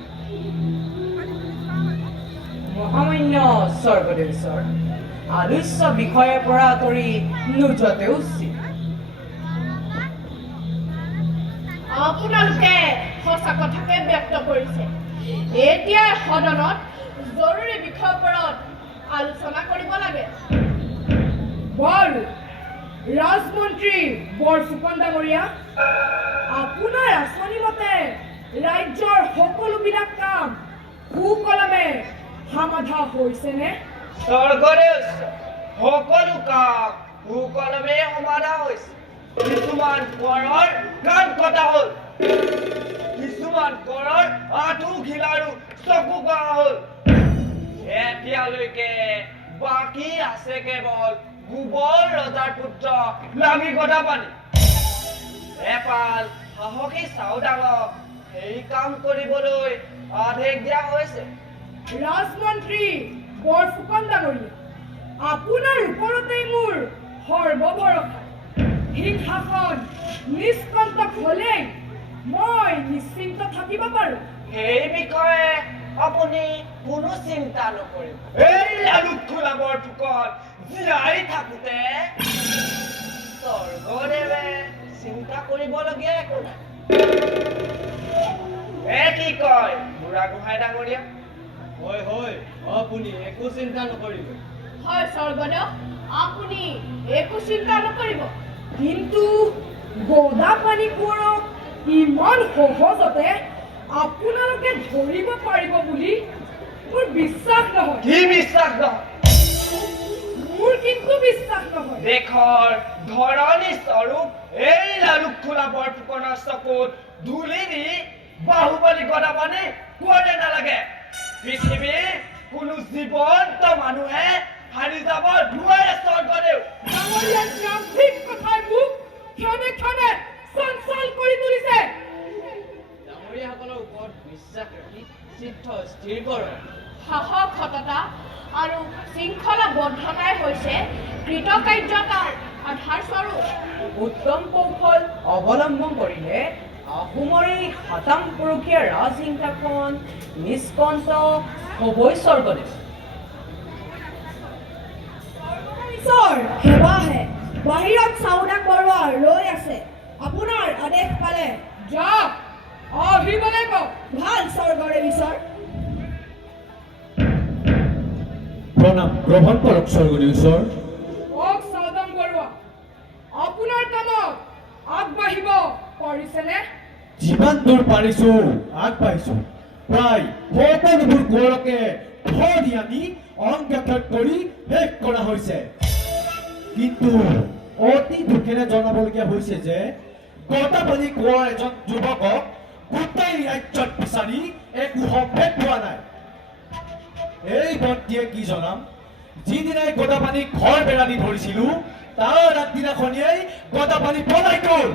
মহামান্য স্বৰ্গদেউ ছাৰ, আলোচ্য বিষয়ৰ পৰা আঁতৰি নোযোৱাতে উচিত। আপোনালোকে সঁচা কথাকে ব্যক্ত কৰিছে। এতিয়া সদনত জৰুৰী বিষয়ৰ ওপৰত আলোচনা কৰিব লাগে। বাৰু, ৰাজমন্ত্ৰী বৰফুকন ডাঙৰীয়া, আপোনাৰ আঁচনি মতে ৰাজ্যৰ সকলোবিলাক কাম সুকলমে সমাধা হৈছেনে? স্বৰ্গদেউ, সকলো কাম সুকলমে সমাধা হৈছে। কিছুমান কৰৰ কাণ কটা হ'ল, কিছুমান কৰৰ আঁঠু ঘিলা আৰু চকু কটা হ'ল। এতিয়ালৈকে বাকী আছে কেৱল গোবৰ ৰজাৰ পুত্ৰ লাঙি গোদাপানী। এপাল সাহসী চাওডাঙক সেই কাম কৰিবলৈ আদেশ দিয়া হৈছে। ৰাজমন্ত্ৰী বৰফুকন ডাঙৰীয়া, আপোনাৰ ওপৰতেই মোৰ সৰ্বভৰসা। হিংসাখন নিষ্কণ্টক হ'লেই মই নিশ্চিন্ত থাকিব পাৰোঁ। এই বিষয়ে আপুনি কোনো চিন্তা নকৰিব। এই লালুক খোলা বৰফুকন জীয়াই থাকোঁতে স্বৰ্গদেৱে চিন্তা কৰিবলগীয়া একো নাই। কি কয় বুঢ়াগোহাঁই ডাঙৰীয়া? হয় হয়, আপুনি একো চিন্তা নকৰিব। হয় স্বৰ্গদেউ, আপুনি একো চিন্তা নকৰিব। কিন্তু গোদাপানী কোঁৱৰক ইমান সহজতে আপোনালোকে ধৰিব পাৰিব বুলি মোৰ বিশ্বাস নহয়। কি বিশ্বাস নহয়? মোৰ কিন্তু বিশ্বাস নহয়। দেশৰ ধৰণী স্বৰূপ এই লালুক খোলা বৰফুকনৰ চকুত ধূলি দি বাহুবলী গোদাপানী কোৱাৰে নালাগে। পৃথিৱীৰ কোনো জীৱন্ত মানুহে হাৰি যাব নোৱাৰে স্বৰ্গদেউ। ডাঙৰীয়া যান্ত্ৰিক কথাই মোক ক্ষণে ক্ষণে একতা আৰু শৃংখলাবদ্ধতাই হৈছে কৃতকাৰ্যতাৰ আধাৰস্বৰূপ। উত্তম কৌশল অৱলম্বন কৰিলে আহোমৰ এই সাতাম পুৰুষীয়া ৰাজহিংসাখন নিষ্কন্ত হ'বই স্বৰ্গদেৱ। ঈশ্বৰ সেৱাহে বাহিৰত চাউদাক বৰুৱা ৰৈ আছে আপোনাৰ আদেশ পালে যা আহিবলৈ কওক। ভাল স্বৰ্গৰে ঈশ্বৰ প্ৰণাম গ্ৰহণ কৰক স্বৰ্গদেউ ঈশ্বৰ। কওক চাওদাম বৰুৱা, আপোনাৰ কামত আগবাঢ়িব পাৰিছেনে? যিমান দূৰ পাৰিছো আগবাঢ়িছো। প্ৰায় সকলোবোৰ কোঁৱৰকে ধৰি আনি অংগক্ষত কৰি শেষ কৰা হৈছে। কিন্তু অতি দুখেৰে জনাবলগীয়া হৈছে যে গদাপাণি কোঁৱৰ এজন যুৱকক গোটেই ৰাজ্যত বিচাৰি একো সম্ভেদ পোৱা নাই। এই বন্তিয়ে কি জনাম, যিদিনাই গদাপাণিক ঘৰ বেৰা দি ধৰিছিলো তাৰ আগদিনাখনিয়েই গদাপাণি পলাই গ'ল।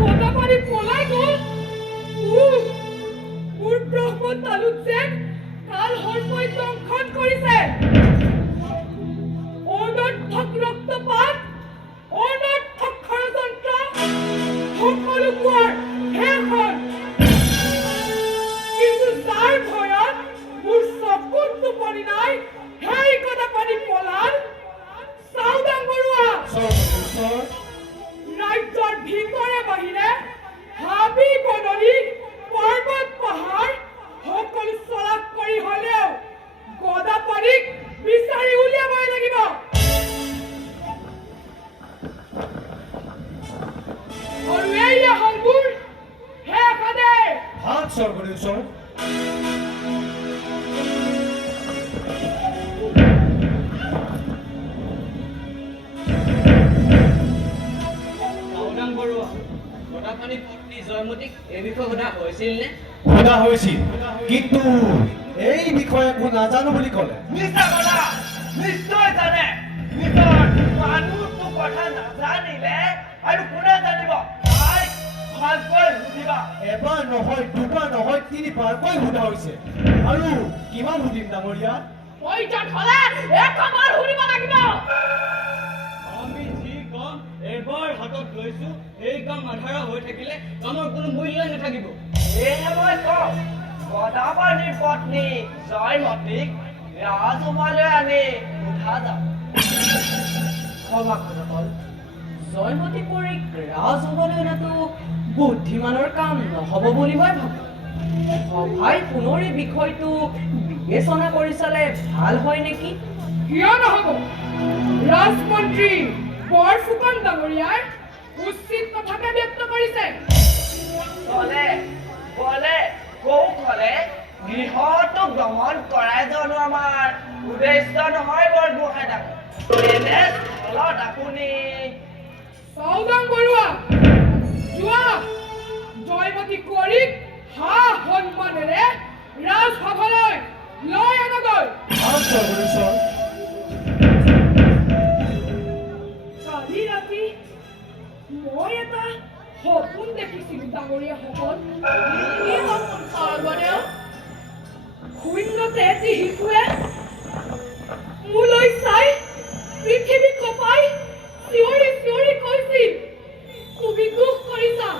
গদাপাণি পলাই গ'ল? মোৰ ব্ৰহ্মণ তালুক যেন কাল সৰ্পই দংশন কৰিছে। অনৰ্থক ৰক্তপাত, অনৰ্থক ষড়যন্ত্ৰ, সকলো কোৱাৰ শেষ হ'ল। কিন্তু যাৰ ভয়ত মোৰ চকুত টোপনি নাই সেই গদাপাণি পলাল। চাওদাং বৰুৱা, স্বৰ্গদেউ ঈশ্বৰ, ৰাজ্যৰ ভিতৰে বাহিৰে হাবি বননি পৰ্বত পাহাৰ সকলো চলাক কৰি হলেও গদাপাণিক বিচাৰি উলিয়াবই লাগিব। আৰু এয়া হ'ল মোৰ শেষ আদেশ। ভাল স্বৰ্গদেউ ঈশ্বৰ। চাওদাং বৰুৱা, গদাপাণি পত্নী জয়মতীক এই বিষয়ে সোধা হৈছিল নে? সোধা হৈছিল, কিন্তু এই বিষয়ে একো নাজানো বুলি ক'লে। মিছা কথা নিশ্চয় জানে। নিজৰ মানুহটো কথা নাজানিলে আৰু কোনে জানিব? তাইক ভালকৈ সুধিবা। এবাৰ নহয়, দুবাৰ নহয়, তিনিবাৰকৈ সোধা হৈছে। আৰু কিমান সুধিম ডাঙৰীয়া? প্ৰয়োজন হ'লে একবাৰ শুনিব লাগিব। আমি যি কাম এবাৰ হাতত লৈছো সেই কাম আধাৰা হৈ থাকিলে কামৰ কোনো মূল্যই নাথাকিব। সেয়েহে মই কওঁ, গদাপাণিৰ পত্নী জয়মতীক ৰাজসভালৈ আনি সোধা যাওক। সভাসদসকল, জয়মতী পৰীক ৰাজসভালৈ অনাটো বুদ্ধিমানৰ কাম নহ'ব বুলি মই ভাবোঁ। সভাই পুনৰ এই বিষয়টো বিবেচনা কৰি চালে ভাল হয় নেকি? কিয় নহ'ব? ৰাজমন্ত্ৰী বৰফুকন ডাঙৰীয়াই উচিত কথাকে ব্যক্ত কৰিছে। বলে বলে কৌশলে গৃহটো ভ্ৰমণ কৰাই জানো আমাৰ উদ্দেশ্য নহয় বৰগোহাঁই ডাঙৰ। এনে স্থলত আপুনি চাওদাং বৰুৱা, যোৱা জয়মতী কুঁৱৰীক সা সন্মানেৰে ৰাজসভালৈ লৈ আনগৈ। ভাল স্বৰ্গদেউ ঈশ্বৰ। কালি ৰাতি মই এটা সপোন দেখিছিলো ডাঙৰীয়াসকল। কি সপোন স্বৰ্গদেউ? শূন্যতে এটি শিশুৱে মোলৈ চাই পৃথিৱী কঁপাই চিঞৰি চিঞৰি কৈছিল, তুমি দুখ কৰিছা,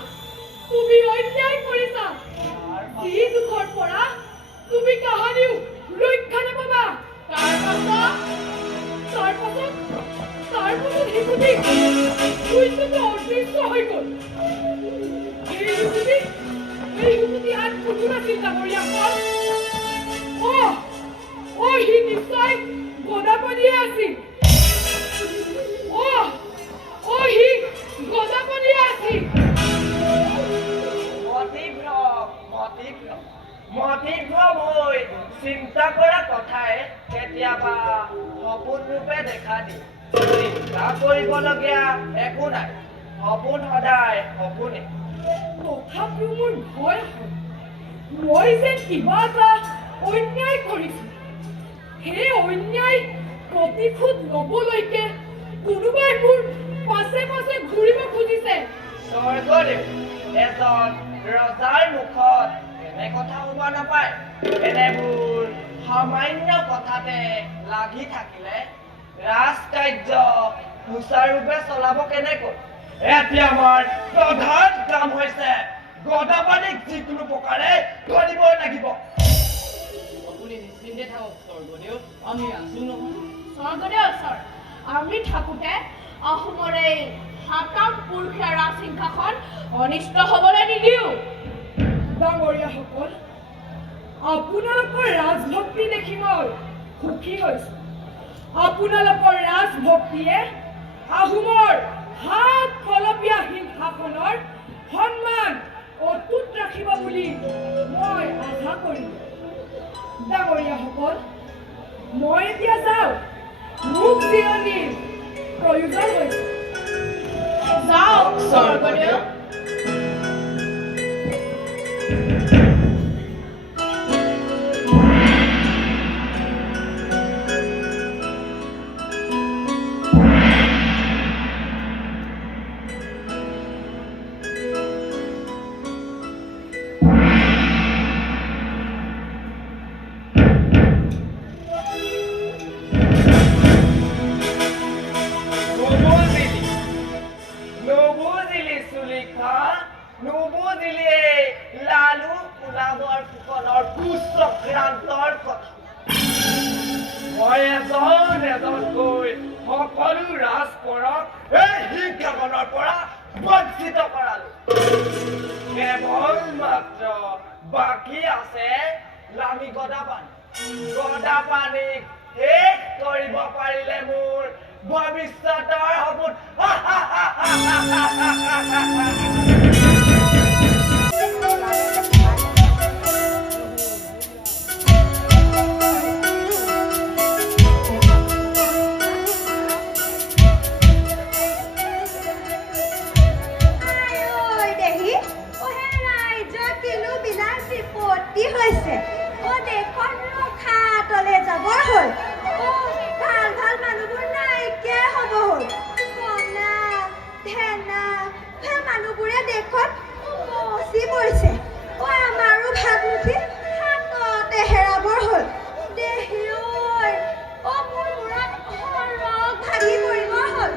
তুমি অন্যায় কৰিছা। যি দুখৰ পৰা তুমি কাহানিও ৰক্ষা নাপাবা। তাৰ পাছত শিশুটি শূন্যতে অদৃশ্য হৈ গ'ল। এই শিশুটি আন কোনো নাছিল ডাঙৰীয়াসকল। সি নিশ্চয় গদাপাণিয়ে আছিল। সি গদাপাণিয়ে আছিল। মতিভ্ৰম হৈ চিন্তা কৰা কথাই কেতিয়াবা সপোন ৰূপে দেখা দিয়ে। চিন্তা কৰিবলগীয়া একো নাই, সপোন সদায় সপোনে। তথাপিও মোৰ ভয় হয়, মই যেন কিবা এটা অন্যায় কৰিছো। সেই অন্যায় প্ৰতিশোধ ল'বলৈকে কোনোবাই মোৰ পাছে পাছে ঘূৰিব খুজিছে। স্বৰ্গদেউ, এজন ৰজাৰ মুখত এনে কথা হ'ব নাপায় এনেবোৰ সামান্য কথাতে লাগি থাকিলে ৰাজকাৰ্য সুচাৰুৰূপে চলাব কেনেকৈ এতিয়া আমাৰ প্ৰধান কাম হৈছে গদাপানীক যিকোনো প্ৰকাৰে ধৰিবই লাগিব আপুনি নিশ্চিন্তে থাকক স্বৰ্গদেউ আমি আছো নহয় স্বৰ্গদেউ ছাৰ আমি থাকোঁতে অসমৰ এই সাতাম পুৰুষীয়া ৰাজসিংহাসন অনিষ্ট হ'বলৈ নিদিওঁ ডাঙৰীয়াসকল আপোনালোকৰ ৰাজভক্তি দেখি মই সুখী হৈছোঁ আপোনালোকৰ ৰাজভক্তিয়ে আহোমৰ হাত কলপীয়া সিংহাসনৰ সন্মান অটুট ৰাখিব বুলি মই আশা কৰিলোঁ ডাঙৰীয়াসকল মই এতিয়া যাওঁ মোক জিৰণিৰ প্ৰয়োজন হৈছে যাওক স্বৰ্গদেউ নুবুজিলি চুলিখা নুবুজিলি লালু ফুলাবৰ ফুকনৰ কুচক্ৰান্তৰ কথা মই এজনকৈ সকলো ৰাজপৰক এই সিংহাসনৰ পৰা বঞ্চিত কৰালো কেৱল মাত্ৰ বাকী আছে লামি গদাপানীক শেষ কৰিব পাৰিলে মোৰ ভৱিষ্যতৰ সপোন মানুহবোৰে দেখত মচি পৰিছে আমাৰো ভাত মুঠি হাততে হেৰাবৰ হ'ল দেহি ঐ মোৰ মূৰত সৰগ ভাগি পৰিব হ'ল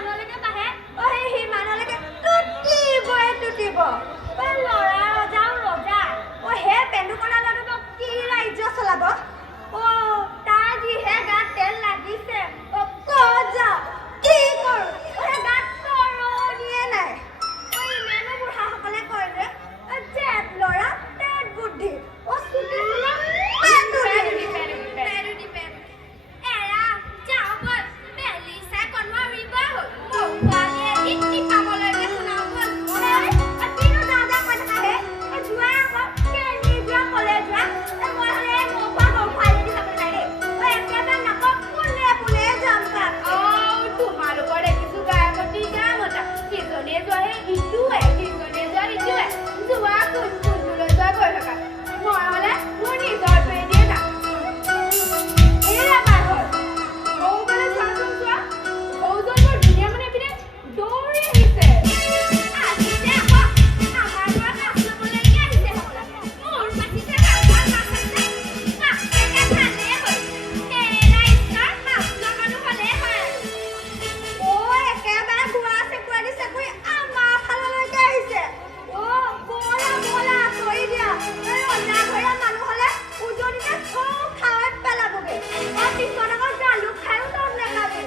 সিমানলৈকে বাঢ়ে সেই সিমানলৈকে টুটিব ল'ৰা ৰজাও ৰজা সেই পেণ্ডুকণা ল'ৰাটো কি ৰাজ্য চলাব তাৰ যিহে গাত তেল লাগিছে যা কি কৰোঁ সেই গাত তৰণিয়ে নাই ইমানো বুঢ়াসকলে কয় যে জেঠ ল'ৰা পেট বুদ্ধি চুটি চলা এৰা যাওঁ বল বেলি চাই কণোৱা উৰিব হ'ল পোৱালীয়ে ইতি পাবলৈকে শুনাও বল কিনো যাওঁ যাওঁ কৈ থকা হে যোৱা আকৌ কেনি যোৱা ক'লে যোৱা মই হ'লে মোৰ পৰা গৰুৱালি দি যাবলৈ নাই দেই একেবাৰে নকওঁ পোনে যাম তাত তোমালোকৰ দেখিছোঁ গায়কতী গাম এটা সিজনীয়ে যোৱা সেই ইটোৱে সিজনীয়ে যোৱা ইটোৱে যোৱা কোনটোলৈ যোৱা গৈ থকা মই হ'লে মোৰ নিজৰ পেনীয়ে যাম এবাৰ হ'ল গৰুবলৈ চোৱাচোন চোৱা গৰুজন বৰ ধুনীয়া মানে এপিনে দৌৰি আহিছে আকৌ আমাৰ পৰা কাষ ল'বলৈকে আহিছে হ'বলা মোৰ পাছিছে কাষৰ নাচাইছে কাষেকে ভালেই হ'ল এৰা ইচ্ছাৰ মাছ লোৱা মানুহ হ'লেই হয় একেবাৰে গোৱা চেকুৰা দি চেকুৰি আমাৰ ফাললৈকে আহিছে বলা কৰি দিয়া ৰন্ধা ঘৰীয়া মানুহ হ'লে উজনিতে চব খাই পেলাবগে পিছত আকৌ জালুক খায়ো তত নেকাবি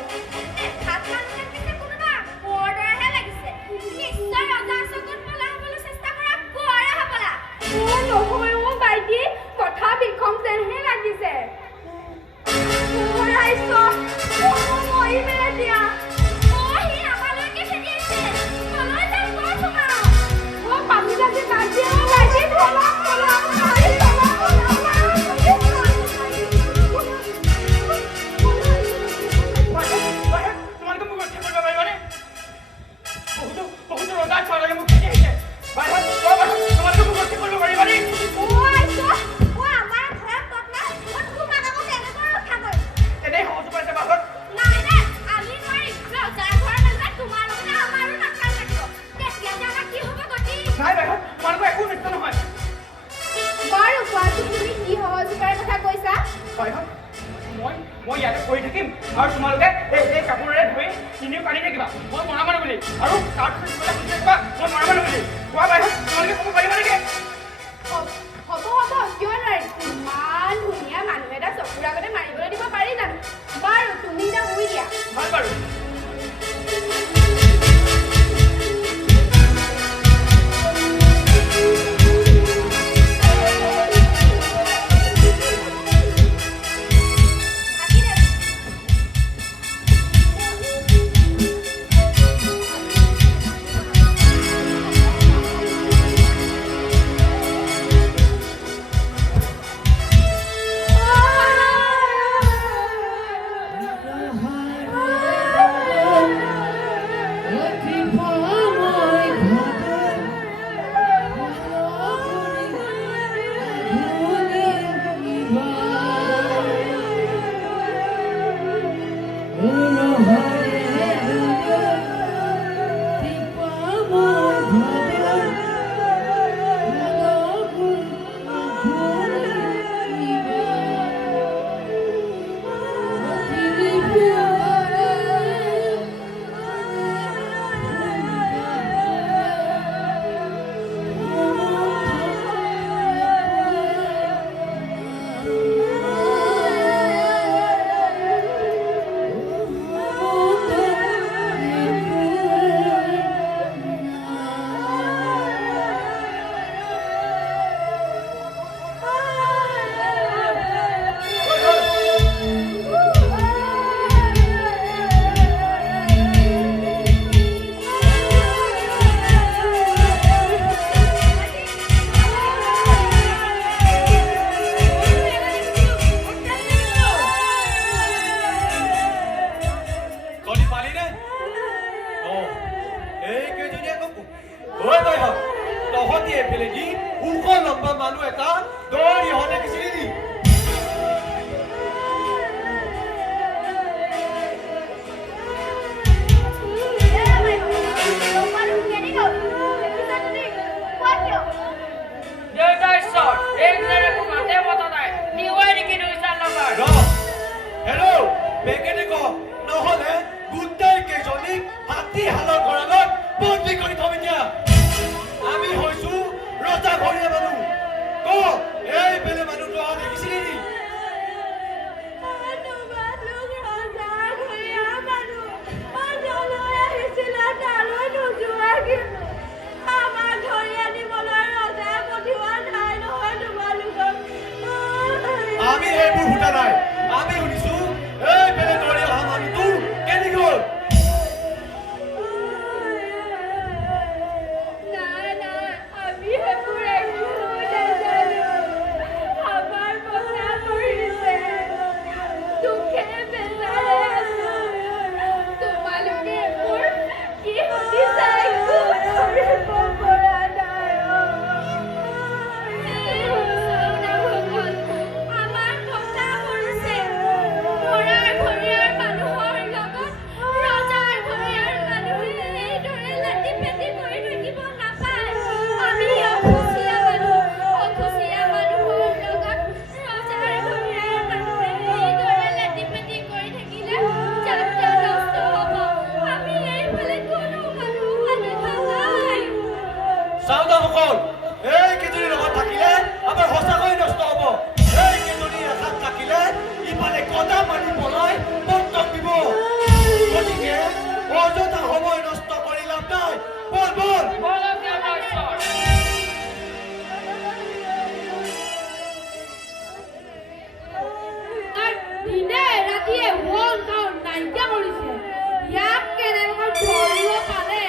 এঠাত মানুহে পিছে কোনোবা বৰ দৰেহে লাগিছে নিশ্চয় ৰজাৰ চকুত পলা হ'বলৈ চেষ্টা কৰা কোঁৱৰে হ'বলা নহয় বাইটি কথা বিষম যেনহে লাগিছে মৰি মেলে দিয়া সি আমালৈকে খেদি আহিছে কলৈ যাম কৈ সোমাও পানী লাগি বাইটি পলাম তোমালোকে মোক ৰক্ষা কৰিব পাৰিবানে বহুতো ৰজাৰ ছোৱালীয়ে মোক খেদি আহিছে তোমালোকে মোক ৰক্ষা কৰিব পাৰিবানে আমাৰ ঘৰত পত্না তোমাক আকৌ কেনেকৈ ৰক্ষা কৰিম এনেই সহজ পাইছে বাহত নাই আমি নোৱাৰিম ৰজাৰ ঘৰৰ মাজত তোমাৰ লগতে আমাৰো নাখাল লাগিব তেতিয়া যে আমাৰ কি হ'ব গতি নাই বাহত তোমালোকৰ একো নিশ্চয় নহয় বাৰু কোৱাচোন তুমি কি সহজ উপায়ৰ কথা কৈছা বাহত মই ইয়াতে কৰি থাকিম আৰু তোমালোকে এই কাপোৰেৰে ধুই তিনিও কাঢ়ি থাকিবা মই মৰা মানুহ বুলি আৰু তাৰপিছত থাকিবা মই মৰা মানুহ বুলি কোৱা বাহত তোমালোকে ক'ব পাৰিবা নেকি হ'ব কিয় নোৱাৰিম ইমান ধুনীয়া মানুহ এটা চকুৰ আগতে মাৰিবলৈ দিব পাৰি জানো বাৰু তুমি এতিয়া শুই দিয়া ভাল বাৰু মানুহ এটা দৌৰি হতে কিছিলি নি হেল্ল' বেকেটে ক নহ'লে গোটেই কেইজনীক ভক্তসকল, এইকেইজনীৰ লগত থাকিলে আমাৰ সঁচাকৈ নষ্ট হ'ব। এইকেইজনীৰ এঠাইত থাকিলে ইফালে গদা মাৰি পলাই মন্তব্য দিব। গতিকে অযথা সময় নষ্ট কৰি লাভ নাই। বল বল। দিনে ৰাতিয়ে মন গাঁও নাইকিয়া কৰিছে। ইয়াক কেনেকৈ ধৰিব পালে?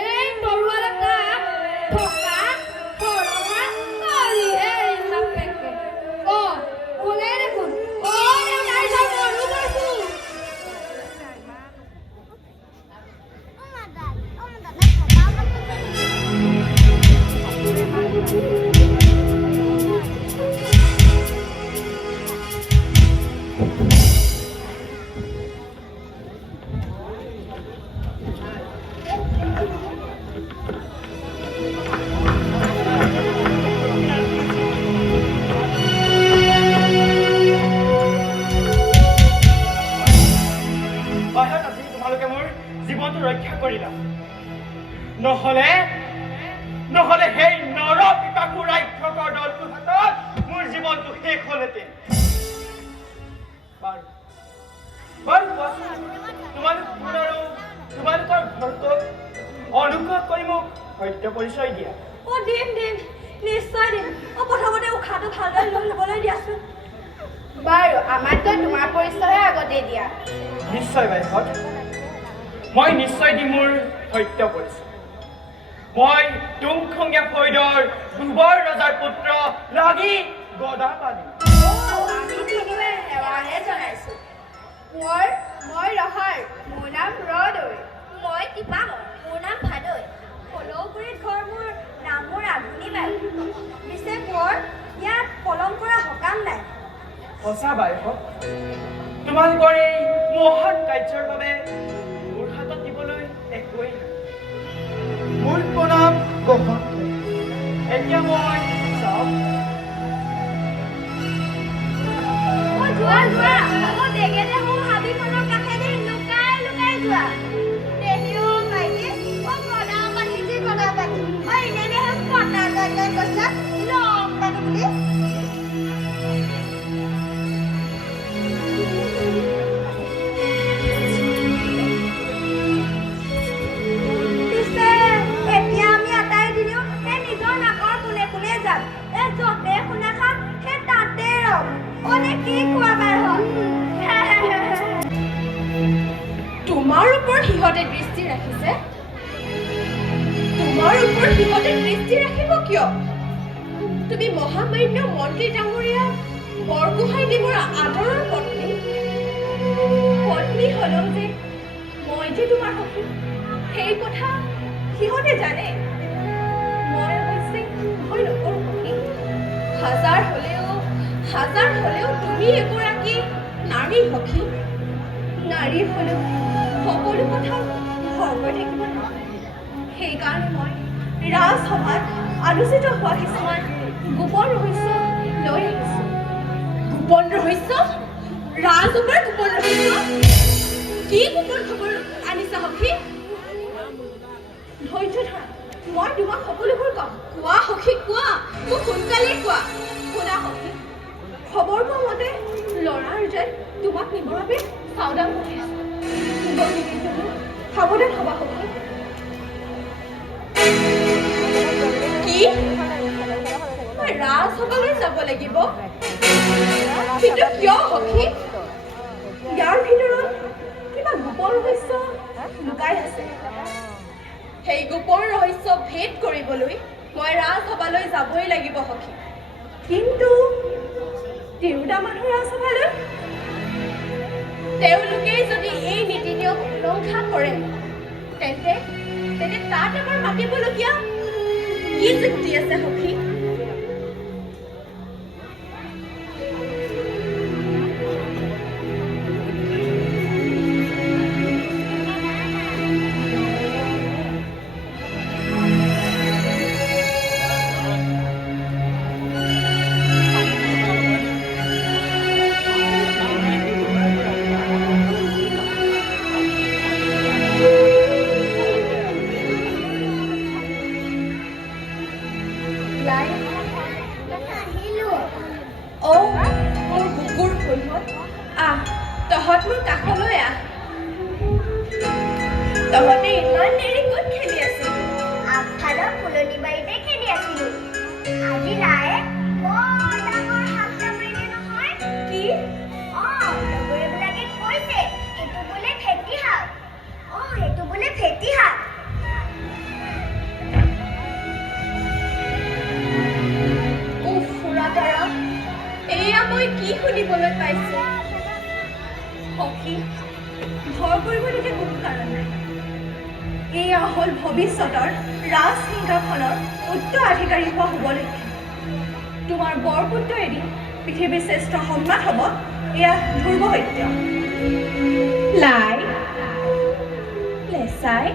এই তৰোৱাল এটা থকা সৰমা কৰিহে নাপেকে। ক'লে দেখোন দেউতাই যাই ময়ো গৈছোঁ। বাহিৰত আজি তোমালোকে মোৰ জীৱনটো ৰক্ষা কৰিলা। নহ'লে সেই নৰ পিপাসু ৰাক্ষসৰ দলটোৰ হাতত মোৰ জীৱনটো শেষ হ'লহেঁতেন। বাৰু কোৱাচোন, তোমালোকৰ ঘৰটোত অনুগ্ৰহ কৰি মোক সত্য পৰিচয় দিয়া। দিম নিশ্চয় দিম। প্ৰথমতে উশাহটো ভালদৰে লৈ ল'বলৈ দিয়াচোন। বাৰু আমাতকৈ তোমাৰ পৰিচয়হে আগতে দিয়া। নিশ্চয় বাইহঁত, মই নিশ্চয় দিম মোৰ সত্য পৰিচয়। মই তুংখঙীয়া ফৈদৰ দুবৰ ৰজাৰ পুত্ৰ লাগি গদা পালি। আমি তিনিওৱে সেৱাহে জনাইছোঁ। মই ৰহাৰ, মোৰ নাম ৰদৈ। মই টিপামৰ, মোৰ নাম ভাদৈ। পলৌগুৰিত ঘৰ, মোৰ নাম ৰাধুনী বাই। পিছে মোৰ ইয়াত পলম কৰা সকাম নাই। সঁচা বাইহঁত, তোমালোকৰ এই মহান কাৰ্যৰ বাবে মোৰ হাতত দিবলৈ একোৱেই নাই। মোৰ প্ৰণাম গ্ৰহণ কৰি এতিয়া মই যাওঁ। যোৱা দেগে দেখোঁ হাবিখনৰ কাষেদি লুকাই যোৱা। দেহিও মাইকী গদা পাতি এনে দেখোন কটা কৈছা লগ পাতি বুলি। পিছে এতিয়া আমি আটাই দিলেও সেই নিজৰ নাকৰ কোনে কোনে যাম। য'তে শুনা খাম সেই তাতে ৰম। কি খোৱাবাৰ হ'ল? তোমাৰ ওপৰত সিহঁতে দৃষ্টি ৰাখিছে? তোমাৰ ওপৰত সিহঁতে দৃষ্টি ৰাখিব কিয়? তুমি মহামান্য মন্ত্ৰী ডাঙৰীয়া বৰগোহাঁই দেৱৰ আদৰৰ পত্নী হ'লেও যে মই যে তোমাৰ সখী, সেই কথা সিহঁতে জানে। মই অৱশ্যে ভয় নকৰোঁ সখী। হাজাৰ হ'লেও তুমি এগৰাকী নাৰী সখী। নাৰী হ'লেও সকলো কথা ভয় থাকিব নোৱাৰে। সেইকাৰণে মই ৰাজসভাত আলোচিত হোৱা কিছুমান গোপন ৰহস্য লৈ আহিছোঁ। গোপন ৰহস্য? ৰাজসভাৰ গোপন ৰহস্য? কি গোপন খবৰ আনিছা সখী? ধৈৰ্য ধৰা, মই তোমাক সকলোবোৰ ক'ম। কোৱা সখী, কোৱা, মোক সোনকালে কোৱা। শুনা সখী, খবৰ পোৱা মতে ল'ৰাৰ যেন তোমাক নিবৰ বাবে চাউদাং পঠাইছে। সাৱধান হ'বা সখী। কি? মই ৰাজসভালৈ যাব লাগিব? কিন্তু কিয় সখী? ইয়াৰ ভিতৰত কিবা গোপন ৰহস্য লুকাই আছে। সেই গোপন ৰহস্য ভেদ কৰিবলৈ মই ৰাজসভালৈ যাবই লাগিব সখী। কিন্তু তিৰোতা মানুহ ৰাজসভালৈ? তেওঁলোকেই যদি এই নীতি নিয়ম উলংঘা কৰে তেন্তে তাত আমাৰ মাতিবলগীয়া কি যুক্তি আছে সখী? তহঁতে ইমান দেৰি ক'ত খেলি আছিলি? আগফালৰ ফুলনি বাৰীতে খেলি আছিলো। আজি ৰায়ে বৰ ডাঙৰ সাপ এটা মাৰিলে নহয়। কি? লগৰীয়াবিলাকে কৈছে এইটো বোলে ফেটি সাপ। এইটো বোলে ফেটি সাপ। উফ, খুৰাপাৰা, এয়া মই কি শুনিবলৈ পাইছো? সখী, ভয় কৰিবলগীয়া কোনো কাৰণ নাই। এয়া হ'ল ভৱিষ্যতৰ ৰাজসিংহাসনৰ উত্তৰাধিকাৰী হোৱা শুভলক্ষী। তোমাৰ বৰপুত্ৰ এদিন পৃথিৱীৰ শ্ৰেষ্ঠ সম্ৰাট হ'ব, এয়া ধ্ৰুৱ সত্য। লাই, লেচাই,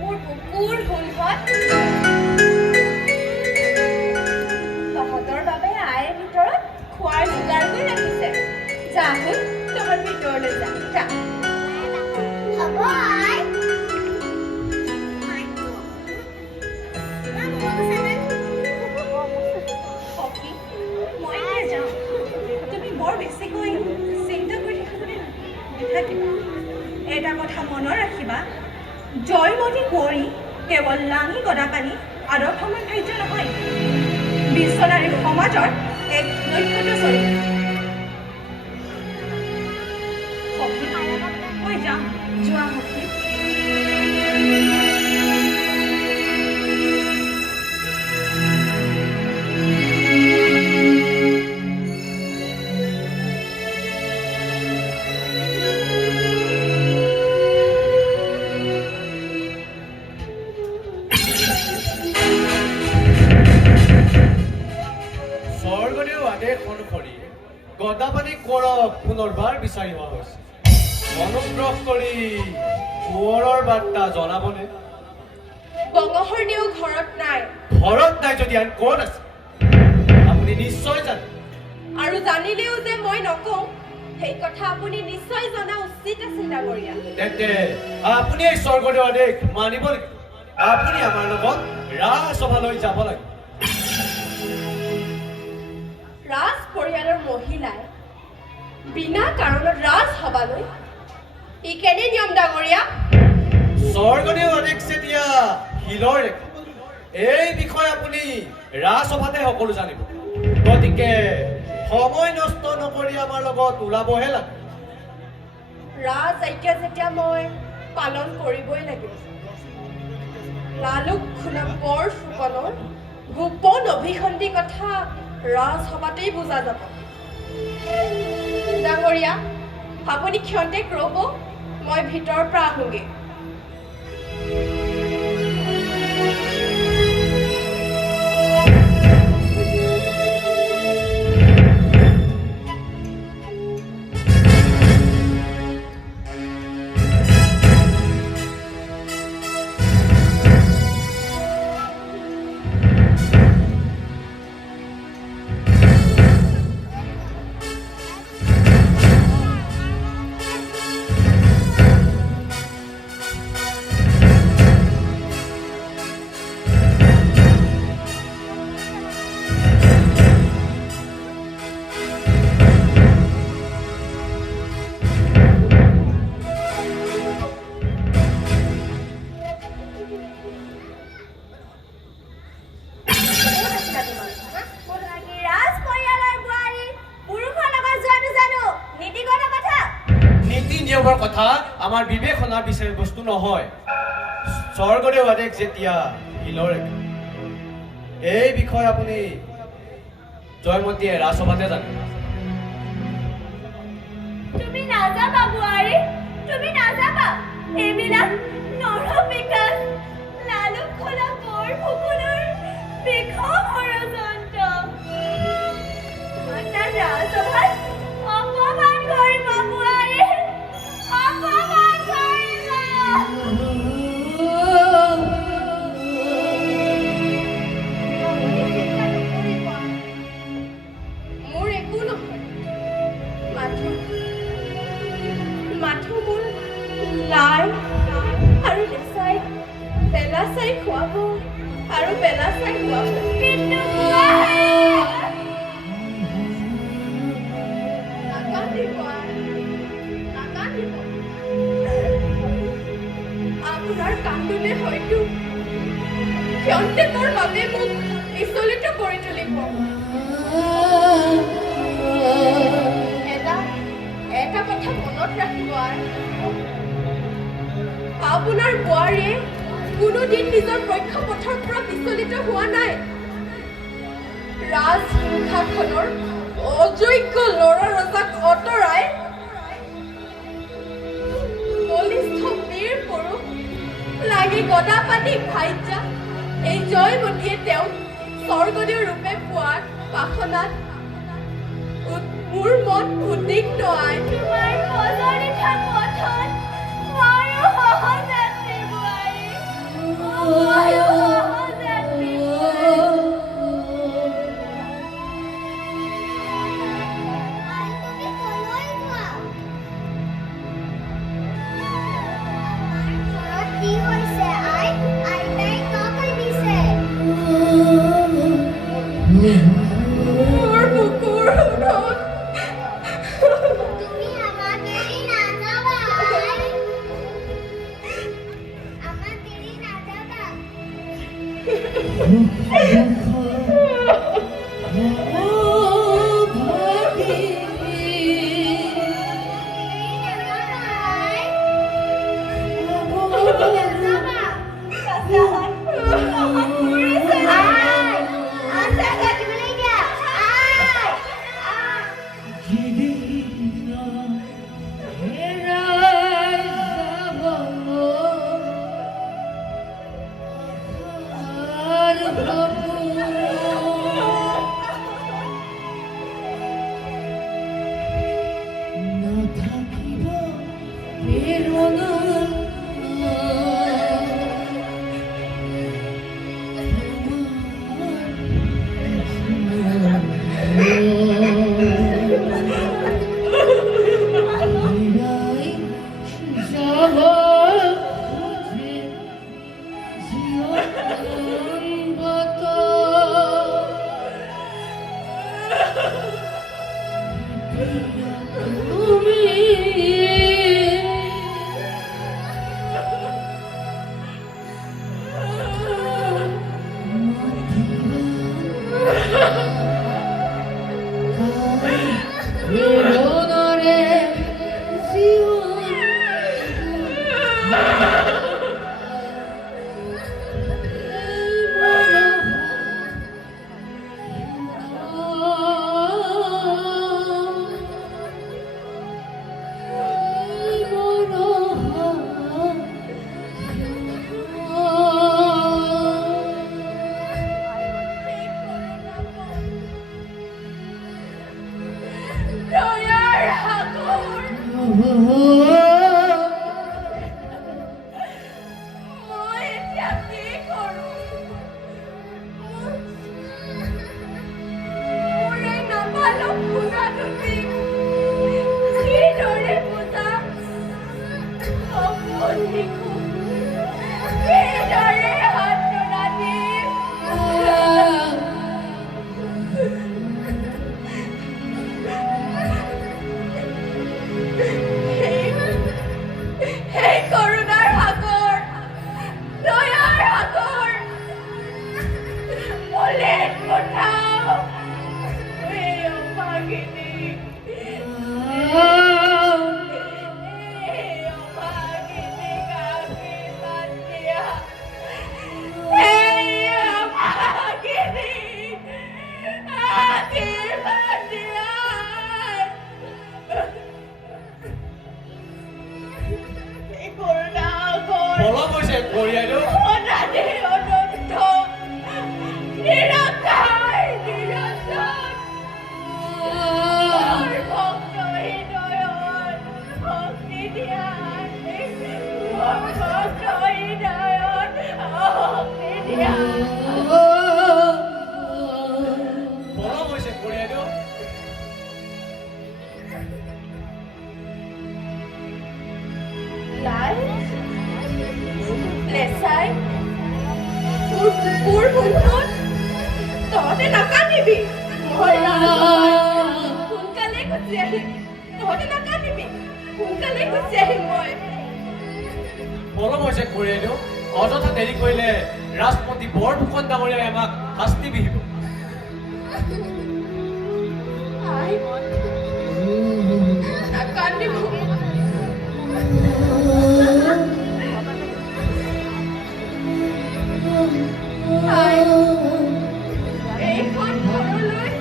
মোৰ বুকুৰ হুলহত, তহঁতৰ বাবে আইৰ ভিতৰত খোৱাৰ যোগাৰ কৰি ৰাখিছে। যা শুন, তহঁত ভিতৰলৈ যা। হ'ব আই। সখী, মই নাযাওঁ। তুমি বৰ বেছিকৈ চিন্তা কৰি থাকিবলৈ নাথাকিবা। এটা কথা মনত ৰাখিবা, জয়মতী কুঁৱৰী কেৱল লাঙি গদাপাণি আদৰ্শমান ভাৰ্য নহয়, বিশ্বনাৰী সমাজৰ এক নক্ষত্ৰ চৰিত্ৰ। সখী, মই যাম। যোৱা সখী। স্বৰ্গদেউ আদেশ অনুসৰি গদাপাণি কোঁৱৰক পুনৰবাৰ বিচাৰি হোৱা হৈছে। অনুগ্ৰহ কৰি কোঁৱৰৰ বাৰ্তা জনাবনে? গঙহৰদেউ ঘৰত নাই। ঘৰত নাই যদি আন ক'ত আছে? আপুনি নিশ্চয় জানে। আৰু জানিলেও যে মই নকওঁ, সেই কথা আপুনি নিশ্চয় জনা উচিত আছিল ডাঙৰীয়া। তেন্তে আপুনি এই স্বৰ্গদেউ আদেশ মানিব লাগিব। আপুনি আমাৰ লগত ৰাজসভালৈ যাব লাগিব। ৰাজ পৰিয়ালৰ মহিলাই বিনা কাৰণত ৰাজসভালৈ, ই কেনে নিয়ম ডাঙৰীয়া? স্বৰ্গদেউ আদেশ যেতিয়া শিলৰ ৰেখা, এই বিষয়ে আপুনি ৰাজসভাতে সকলো জানিব। গতিকে সময় নষ্ট নকৰি আমাৰ লগত ওলাবহে লাগে। ৰাজ আজ্ঞা যেতিয়া মই পালন কৰিবই লাগিব। লালুক খুনা বৰ ফুকনৰ গোপন অভিসন্ধি কথা ৰাজসভাতেই বুজা যাব। ডাঙৰীয়া, আপুনি ক্ষন্তেক ৰ'ব, মই ভিতৰৰ পৰা আহোঁগৈ। নিয়মৰ কথা আমাৰ বিবেচনাৰ বিষয়বস্তু নহয়। স্বৰ্গদেউ আদেশ যেতিয়া শিলৰ ৰেখা, এই বিষয়ে আপুনি জয়মতীয়ে ৰাজসভাতে জানে। তুমি নাযাবা বোৱাৰী, তুমি নাযাবা। এইবিলাক নৰপিকাচ লালুক খোলা বৰ ফুকনৰ বিষম ষড়যন্ত্ৰ। তাৰ ৰাজসভাত অপমান কৰিবা বোৱাৰী, অপমান কৰিবা। মোৰ একো নহয়, মাথো মোৰ লাই আৰু লেচাই বেলা চাই খুৱাব আৰু বেলা চাই খুৱাব। কিন্তু বোৱাৰী নাকান্দিব, নাকান্দিব। আপোনাৰ কান্দোনে হয়তো ক্ষন্তেকৰ বাবে মোক বিচলিত কৰি তুলিব। এটা কথা মনত ৰাখিব আই, আপোনাৰ বোৱাৰীয়ে কোনোদিন নিজৰ পক্ষপথৰ পৰা বিচলিত হোৱা নাই। ৰাজসিংহাসনৰ অযোগ্য ল'ৰা ৰজাক অঁতৰাই বলিষ্ঠ বীৰ পুৰুষ লাগি গদাপাতি ভাইজা এই জয়মতীয়ে তেওঁক স্বৰ্গদেউ ৰূপে পোৱাৰ বাসনাত মোৰ মন উদ্বিগ্ন আই। তোমাৰ সজনিঠা পথত ময়ো সহযাত্ৰী বোৱাৰী, ময়ো সহযাত্ৰী বোৱাৰী। তুমি কলৈ যোৱা? ঘৰত কি হৈছে আই? আইতাই কাকৈ দিছে? মোৰ বুকুৰ ওঠত তুমি আমাক এৰি নাযাবা আই। আমাক এৰি নাযাবা। পলম হৈছে খুৰীয়েদেউ অযথা দেৰি কৰিলে ৰাজমন্ত্ৰী বৰফুকন ডাঙৰীয়াই আমাক শাস্তি বিহিব আই নাকান্দিব আই এইখন ঘৰলৈ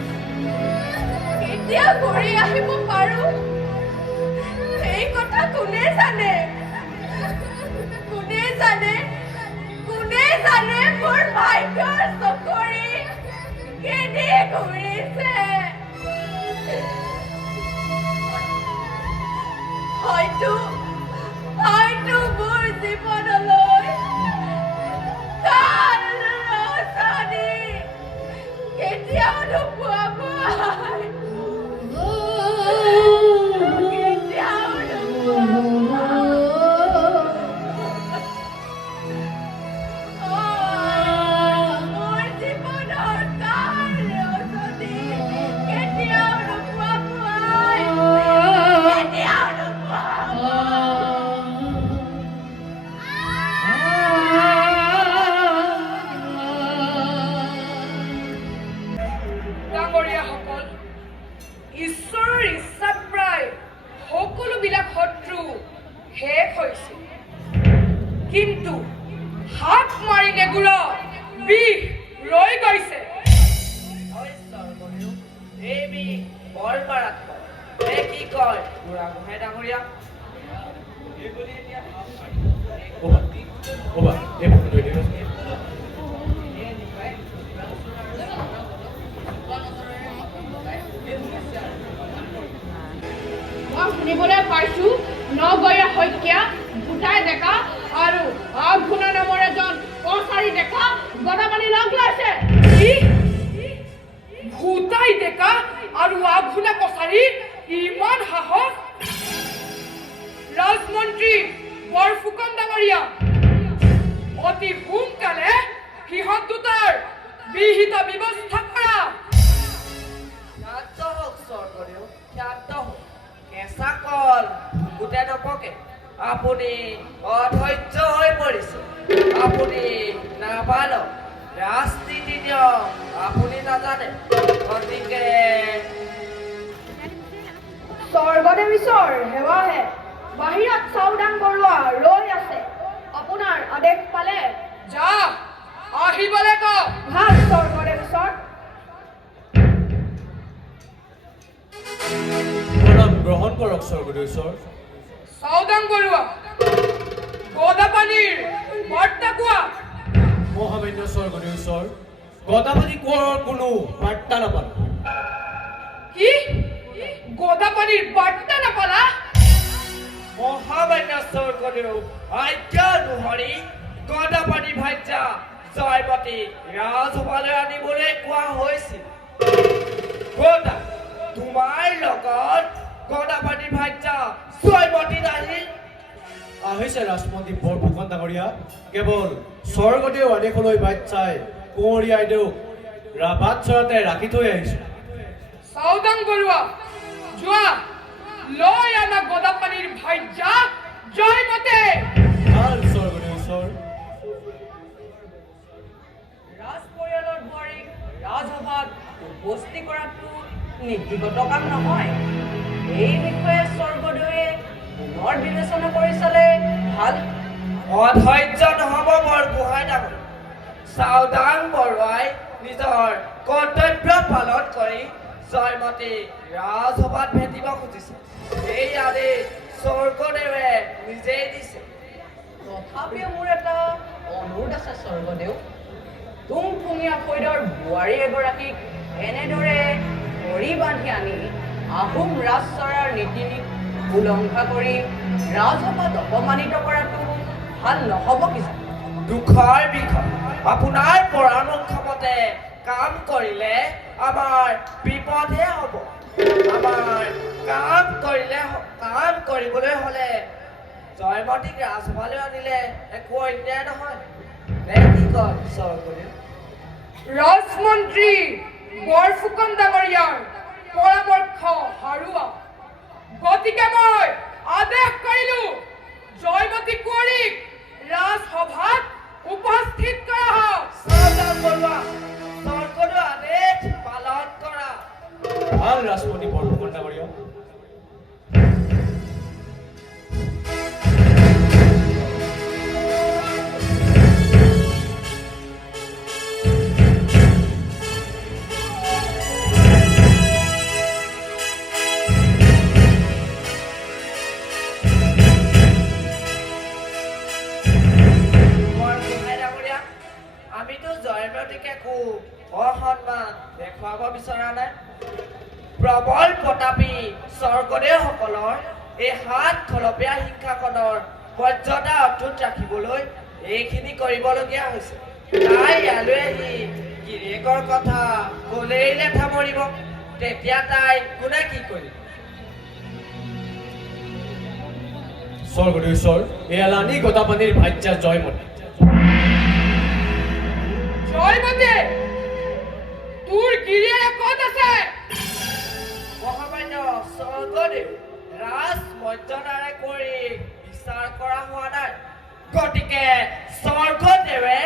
কেতিয়া ঘূৰি আহিব পাৰো এই কথা কোনে জানে মোৰ ভাগ্যৰ চকৰি কেনে ঘূৰিছে হয়তো মোৰ জীৱনলৈ কাল ৰচনী কেতিয়াও নোপোৱাব কেতিয়াও মোৰ জীৱনৰ কাল ৰচনী কেতিয়াও নোপোৱাব কেতিয়াও নোপোৱাব ডাঙৰীয়াসকল ঈশ্বৰৰ ইচ্ছাত প্ৰায় সকলোবিলাক শত্ৰু শেষ হৈছে কিন্তু হাত মাৰি নেগুৰা বিষ ৰৈ গৈছে এই বিষ বৰ মাৰাত্মক এই কি কয় বুঢ়াগোহাঁই ডাঙৰীয়া অবা এই ফোনটো দিয়ক মই শুনিবলৈ পাইছো নগৈয়া শইকীয়া ভূটাই ডেকা আৰু আঘোণা নামৰ এজন কছাৰী ডেকা গদাপানী লগ লৈছে কি ভূটাই ডেকা আৰু আঘোণা কছাৰী ইমান সাহস ৰাজমন্ত্ৰী বৰফুকন ডাঙৰীয়া অতি সোনকালে সিহঁত দুটাৰ বিহিত ব্যৱস্থা কৰা শান্ত হওক স্বৰ্গদেউ শান্ত হওক কেঁচা কল গোটেই নপকে আপুনি অধৈৰ্য হৈ পৰিছে আপুনি নাবালক ৰাজনীতি নিয়ম আপুনি নাজানে গতিকে স্বৰ্গদেৱ ঈশ্বৰ সেৱাহে বাহিৰত চাওদাং বৰুৱা ৰৈ আছে আপোনাৰ আদেশ পালে যা আহিবলৈ কওক ভাল স্বৰ্গদেৱ ঈশ্বৰ প্ৰণাম গ্ৰহণ কৰক স্বৰ্গদেশ্বৰ চাওদাং বৰুৱা গদাপানীৰ বাৰ্তা কোৱা মহামান্য স্বৰ্গদেশ্বৰ গদাপানী কোঁৱৰৰ কোনো বাৰ্তা নাপালো কি গদাপানীৰ বাৰ্তা নাপালা মহামান্য স্বৰ্গদেউ আজ্ঞা অনুসৰি গদাপানী ভাৰ্যা জয়মতী ৰাজসভালৈ আনিবলৈ কোৱা হৈছিল গদা তোমাৰ লগত গদাপানী ভাৰ্যা জয়মতী নাহিল আহিছে ৰাজমন্ত্ৰী বৰফুকন ডাঙৰীয়া কেৱল স্বৰ্গদেউ আদেশলৈ বাট চাই কুঁৱৰী আইদেউক বাটচৰাতে ৰাখি থৈ আহিছো চাওদাং বৰুৱা যোৱা লৈ আনা গদাপানীৰ ভাৰ্যা জয়মতী ভাল স্বৰ্গদেশ্বৰ ৰাজ পৰিয়ালৰ বোৱাৰীক ৰাজসভাত উপস্থিত কৰাটো নীতিগত কাম নহয় এই বিষয়ে স্বৰ্গদেৱে পুনৰ বিবেচনা কৰি চালে ভাল অধৈৰ্য নহ'ব বৰগোহাঁই ডাঙৰীয়া চাওদাং বৰুৱাই নিজৰ কৰ্তব্য পালন কৰি জয়মতী ৰাজসভাত ভেটিব খুজিছে এই আদেশ স্বৰ্গদেৱে নিজেই দিছে তথাপিও মোৰ এটা অনুৰোধ আছে স্বৰ্গদেউ তুংফুঙীয়া ফৈদৰ বোৱাৰী এগৰাকীক এনেদৰে ধৰি বান্ধি আনি আহোম ৰাজচৰাৰ নীতি উলংঘা কৰি ৰাজসভাত অপমানিত কৰাটো ভাল নহ'ব কিজানি দুখৰ বিষয় আপোনাৰ পৰামৰ্শ মতে কাম কৰিলে আমাৰ বিপদহে হ'ব আমাৰ কাম কৰিবলৈ হ'লে জয়মতীক ৰাজসভালৈ আনিলে একো অন্যায় নহয় নে কি কয় স্বৰ্গদেউ ৰাজমন্ত্ৰী বৰফুকন ডাঙৰীয়াৰ পৰামৰ্শ হাৰুৱা গতিকে মই আদেশ কৰিলো জয়মতী কুঁৱৰীক মাইনতিকে খুব অসন্মান দেখুৱাব বিচৰা নাই প্ৰবল প্ৰতাপী স্বৰ্গদেউসকলৰ এই হাত খলপীয়া শিক্ষাখনৰ মৰ্যাদা অটুট ৰাখিবলৈ এইখিনি কৰিবলগীয়া হৈছে তাই ইয়ালৈ আহি গিৰিয়েকৰ কথা ক'লেই লেঠা মৰিব তেতিয়া তাই কোনে কি কৰিব স্বৰ্গদেশ্বৰ এই এলানি গদাপানীৰ ভাজ্যা জয়মতী জয়মতী তোৰ গিৰিয়েৰে ক'ত আছে মহামান্য স্বৰ্গদেউ ৰাজ মৰ্যাদাৰে কৰি বিচাৰ কৰা হোৱা নাই গতিকে স্বৰ্গদেৱে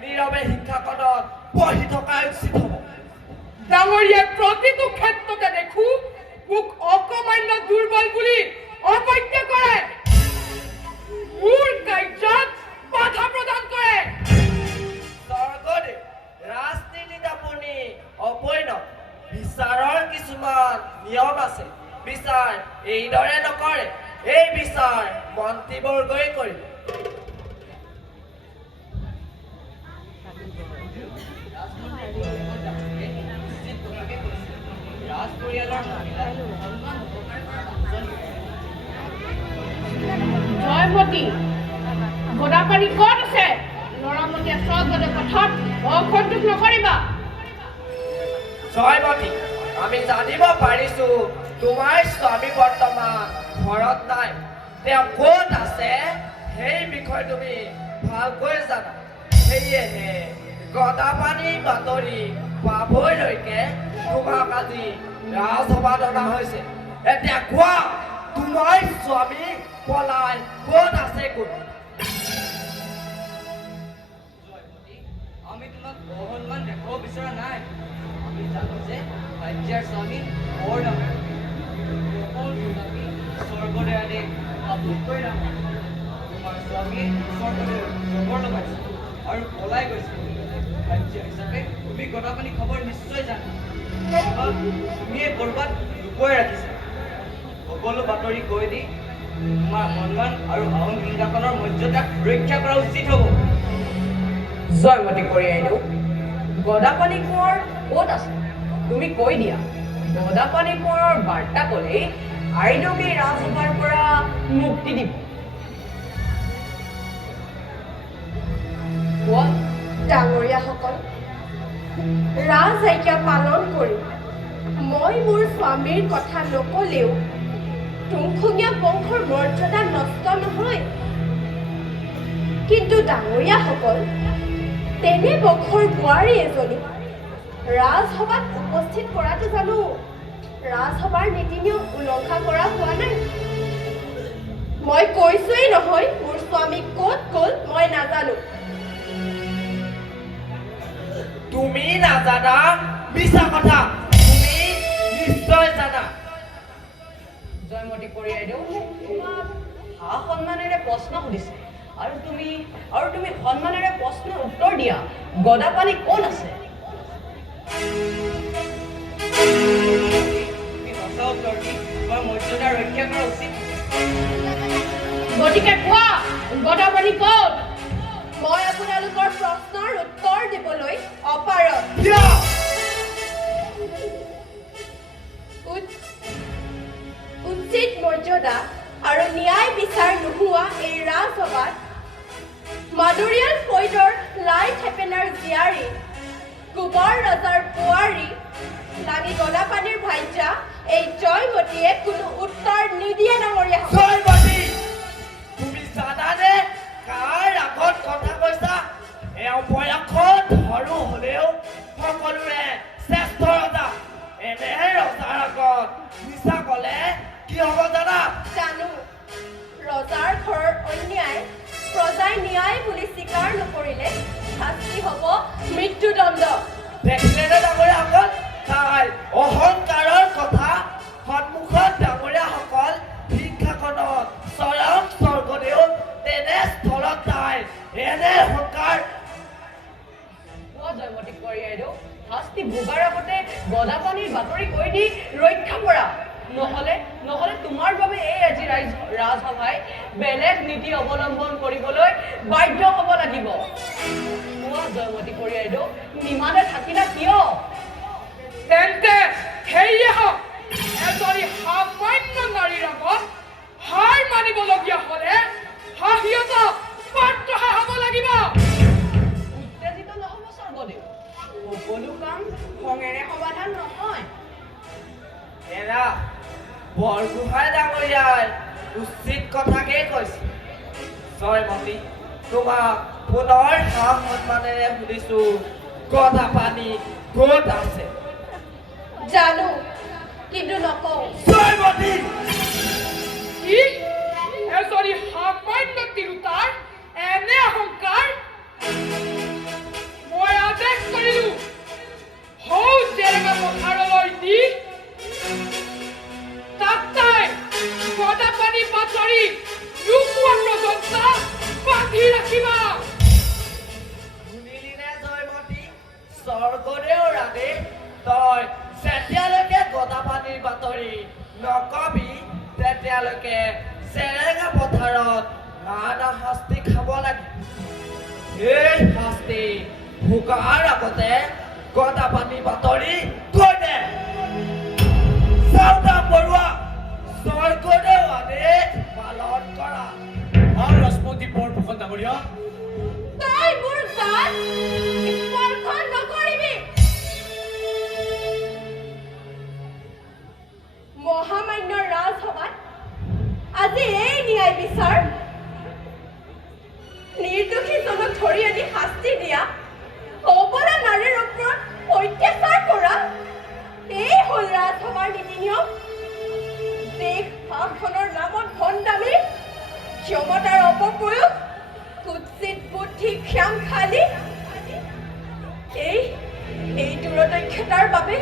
নীৰৱে শিক্ষাখনত পঢ়ি থকা উচিত হ'ব ডাঙৰীয়াই প্ৰতিটো ক্ষেত্ৰতে দেখো মোক অকমান্য দুৰ্বল বুলি অপত্য কৰে মোৰ কাৰ্যত বাধা প্ৰদান কৰে স্বৰ্গদেউ ৰাজনীতিত আপুনি অপৈণ বিচাৰৰ কিছুমান নিয়ম আছে বিচাৰ এইদৰে নকৰে এই বিচাৰ মন্ত্ৰীবৰ্গই কৰিব ৰাজ পৰিয়ালৰ জয়মতী গদাপানী ক'ত আছে লৰামতীয়ে স্বৰ্গদেউ কথাত অসন্তোষ নকৰিবা জয়মতী আমি জানিব পাৰিছো তোমাৰ স্বামী বৰ্তমান ঘৰত নাই তেওঁ ক'ত আছে সেই বিষয়ে তুমি ভালকৈ জানা সেয়েহে গদাপানী বাতৰি পাবলৈকে তোমাক আজি ৰাজসভাত অনা হৈছে এতিয়া কোৱা তোমাৰ স্বামী পলাই ক'ত আছে ক'ত আমি তোমাক অসন্মান দেখাব বিচৰা নাই আমি জানো যে ৰাজ্যৰ স্বামী বৰ ডাঙৰ স্বৰ্গদেৱে আটাইতকৈ ডাঙৰ তোমাৰ স্বামীয়ে স্বৰ্গদেউ খবৰ লগাইছে আৰু পলাই গৈছে ৰাজ্য হিচাপে তুমি গদাপানী খবৰ নিশ্চয় জানা তুমিয়ে ক'ৰবাত লুকুৱাই ৰাখিছা সকলো বাতৰি কৈ দি তোমাৰ সন্মান আৰু আহোম সিংহাসনৰ মৰ্যাদাক ৰক্ষা কৰা উচিত হ'ব জয়মতী কঢ়িয়াইদেউ গদাপানী কোঁৱৰ ক'ত আছে তুমি কৈ দিয়া গদাপানী কোঁৱৰৰ বাৰ্তা ক'লেই আইদেউকে ৰাজসভাৰ পৰা মুক্তি দিব কোৱা ডাঙৰীয়াসকল ৰাজ আজ্ঞা পালন কৰি মই মোৰ স্বামীৰ কথা নকলেও তুংখুঙীয়া বংশৰ মৰ্যাদা নষ্ট নহয় কিন্তু ডাঙৰীয়াসকল তেনে বংশৰ বোৱাৰী এজনী ৰাজসভাত উপস্থিত কৰাটো জানো ৰাজসভাৰ নীতি নিয়ম উলংঘা কৰা হোৱা নাই মই কৈছোৱেই নহয় মোৰ স্বামী ক'ত গ'ল মই নাজানো তুমি নাজানা মিছা কথা তুমি নিশ্চয় জানা জয়মতী কঢ়িয়াইদেউ তোমাক সা সন্মানেৰে প্ৰশ্ন সুধিছে আৰু তুমি সন্মানেৰে প্ৰশ্নৰ উত্তৰ দিয়া গদাপানী ক'ত আছে তুমি সঁচা উত্তৰ দি তোমাৰ মৰ্যাদা ৰক্ষা কৰা উচিত গতিকে কোৱা গদাপানী ক'ত মই আপোনালোকৰ প্ৰশ্নৰ উত্তৰ দিবলৈ অপাৰগ উচিত মৰ্যাদা আৰু ন্যায় বিচাৰ নোহোৱা এই ৰাজসভাত মাদুৰিয়াল ফৈদৰ লাই থেপেনাৰ জীয়াৰী কুবৰ ৰজাৰ বোৱাৰী লাগি গদাপানীৰ ভাইজা এই জয়মতীয়ে কোনো উত্তৰ নিদিয়ে ডাঙৰীয়া জয়মতী তুমি জানানে কাৰ আগত কথা কৈছা এওঁ বয়সত সৰু হ'লেও সকলোৰে শ্ৰেষ্ঠ ৰজা এনে ৰজাৰ আগত মিছা ক'লে কি হ'ব জানা জানো ৰজাৰ ঘৰৰ অন্যায় প্ৰজাই ন্যায় বুলি স্বীকাৰ নকৰিলে শাস্তি হ'ব মৃত্যুদণ্ড দেখিলেনে ডাঙৰীয়াসকল তাই অহংকাৰৰ কথা সন্মুখত ডাঙৰীয়াসকল শিক্ষাখনত স্বয়ং স্বৰ্গদেউ তেনে স্থলত তাই এনে অহংকাৰ কোৱা জয়মতী কঢ়িয়াইদেউ শাস্তি ভোগাৰ আগতে গদাপানীৰ বাতৰি কৈ দি ৰক্ষা কৰা নহ'লে নহ'লে তোমাৰ বাবে এই আজি ৰাজসভাই বেলেগ নীতি অৱলম্বন কৰিবলৈ বাধ্য হ'ব লাগিব কোৱা জয়মতী পৰিয়াইদেউ নিমানে থাকিলা কিয় তেন্তে সেয়ে হওক এজনী সামান্য নাৰীৰ আগত হাৰ মানিবলগীয়া হ'লে সাহসীয়তা পাঠ্যহা হ'ব লাগিব উত্তেজিত নহ'ব স্বৰ্গদেউ সকলো কাম খঙেৰে সমাধান নহয় এৰা বৰগোহাঁই ডাঙৰীয়াই উচিত কথাকেই কৈছে জয়মতী তোমাক পুনৰ সন্মানেৰে সুধিছো গদা পানী ক'ত আছে জানো কিন্তু নকওঁ জয়মতী কি এজনী সামান্য তিৰোতাৰ এনে অহংকাৰ মই আদেশ কৰিলো সৌ জেৰেঙা পথাৰলৈ দি তাত তাই গদা পানী বাতৰি নোপোৱা পৰ্যন্ত বান্ধি ৰাখিবা শুনিলিনে জয়মতী স্বৰ্গদেউৰ আদেশ তই যেতিয়ালৈকে গদা পানীৰ বাতৰি নকবি তেতিয়ালৈকে জেৰেঙা পথাৰত নানা শাস্তি খাব লাগে এই শাস্তি ভোগাৰ আগতে গদা পানী বাতৰি কৈ দে চাওদাম বৰুৱা স্বৰ্গদেউ আদেশ পালন কৰা আৰু ৰাজমন্ত্ৰী বৰফুকন ডাঙৰীয়া তই মোৰ গাত স্পৰ্শ নকৰিবি মহামান্য ৰাজসভাত আজি এই ন্যায় বিচাৰ নিৰ্দোষীজনক ধৰি আনি শাস্তি দিয়া অবলা নাৰীৰ ওপৰত অত্যাচাৰ কৰা এই হ'ল ৰাজসভাৰ নীতি নিয়ম দেশ শাসনৰ নামত ভণ্ডামি ক্ষমতাৰ অপপ্ৰয়োগ কুৎসিত বুদ্ধি ক্ষাম খালি এই দূৰদক্ষতাৰ বাবে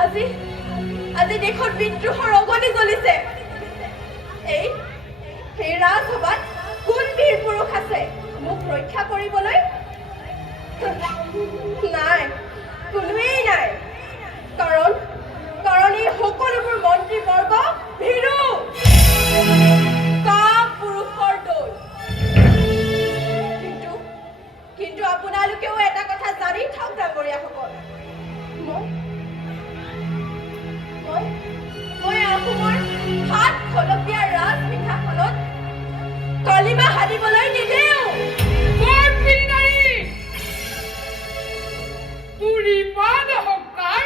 আজি দেশত বিদ্ৰোহৰ অগনি জ্বলিছে এই ৰাজসভাত কোন বীৰ পুৰুষ আছে মোক ৰক্ষা কৰিবলৈ নাই কোনোৱেই নাই কাৰণ এই সকলোবোৰ মন্ত্ৰীবৰ্গ ভীৰু পুৰুষৰ দল কিন্তু আপোনালোকেও এটা কথা জানি থাকক ডাঙৰীয়াসকল মই অসমৰ 7 খলপীয়া ৰাজপিঠাখনত কলিমা সানিবলৈ নিদিওঁ তোৰ ইমান অহংকাৰ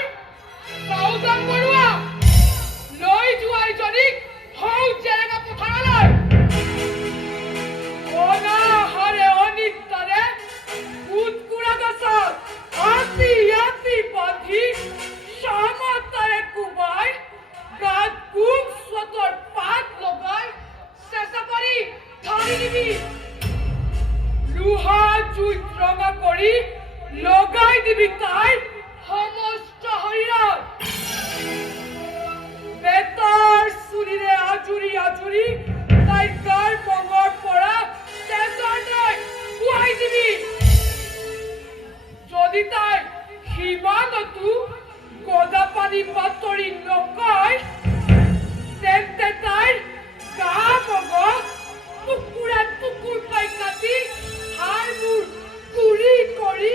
চাওদাম বৰুৱা লৈ যোৱা এজনীক সৌ জেৰেঙা পথাৰলৈ অনাহাৰে অনিদ্ৰাৰে কুটকুৰা গছত হাতী বান্ধি সামতাৰে কোবাই গাত কুম স্বতৰ পাত লগাই চেঁচা পাৰি ঢালি দিবি লোহা জুইত ৰঙা কৰি লগাই দিবি তাই সমস্ত শৰীৰত বেতাৰ চুৰিৰে আজুৰি তাইৰ গাৰ মঙৰ পৰা তেজৰ নৈ খুৱাই দিবি যদি তাই সিমানতো গদা পানী বাতৰি নকয় তেন্তে তাইৰ গা মঙহ টুকুৰ পাই কাটি হাড়বোৰ গুৰি কৰি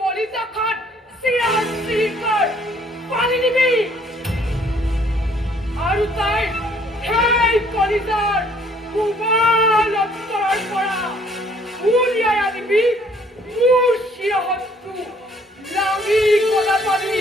কলিজাখন চিৰা পালি দিবি আৰু তাইৰ সেই কলিজাৰ কোমল অন্তৰৰ পৰা উলিয়াই আনিবি মোৰ চিৰহতটো লাঙি গদা পানী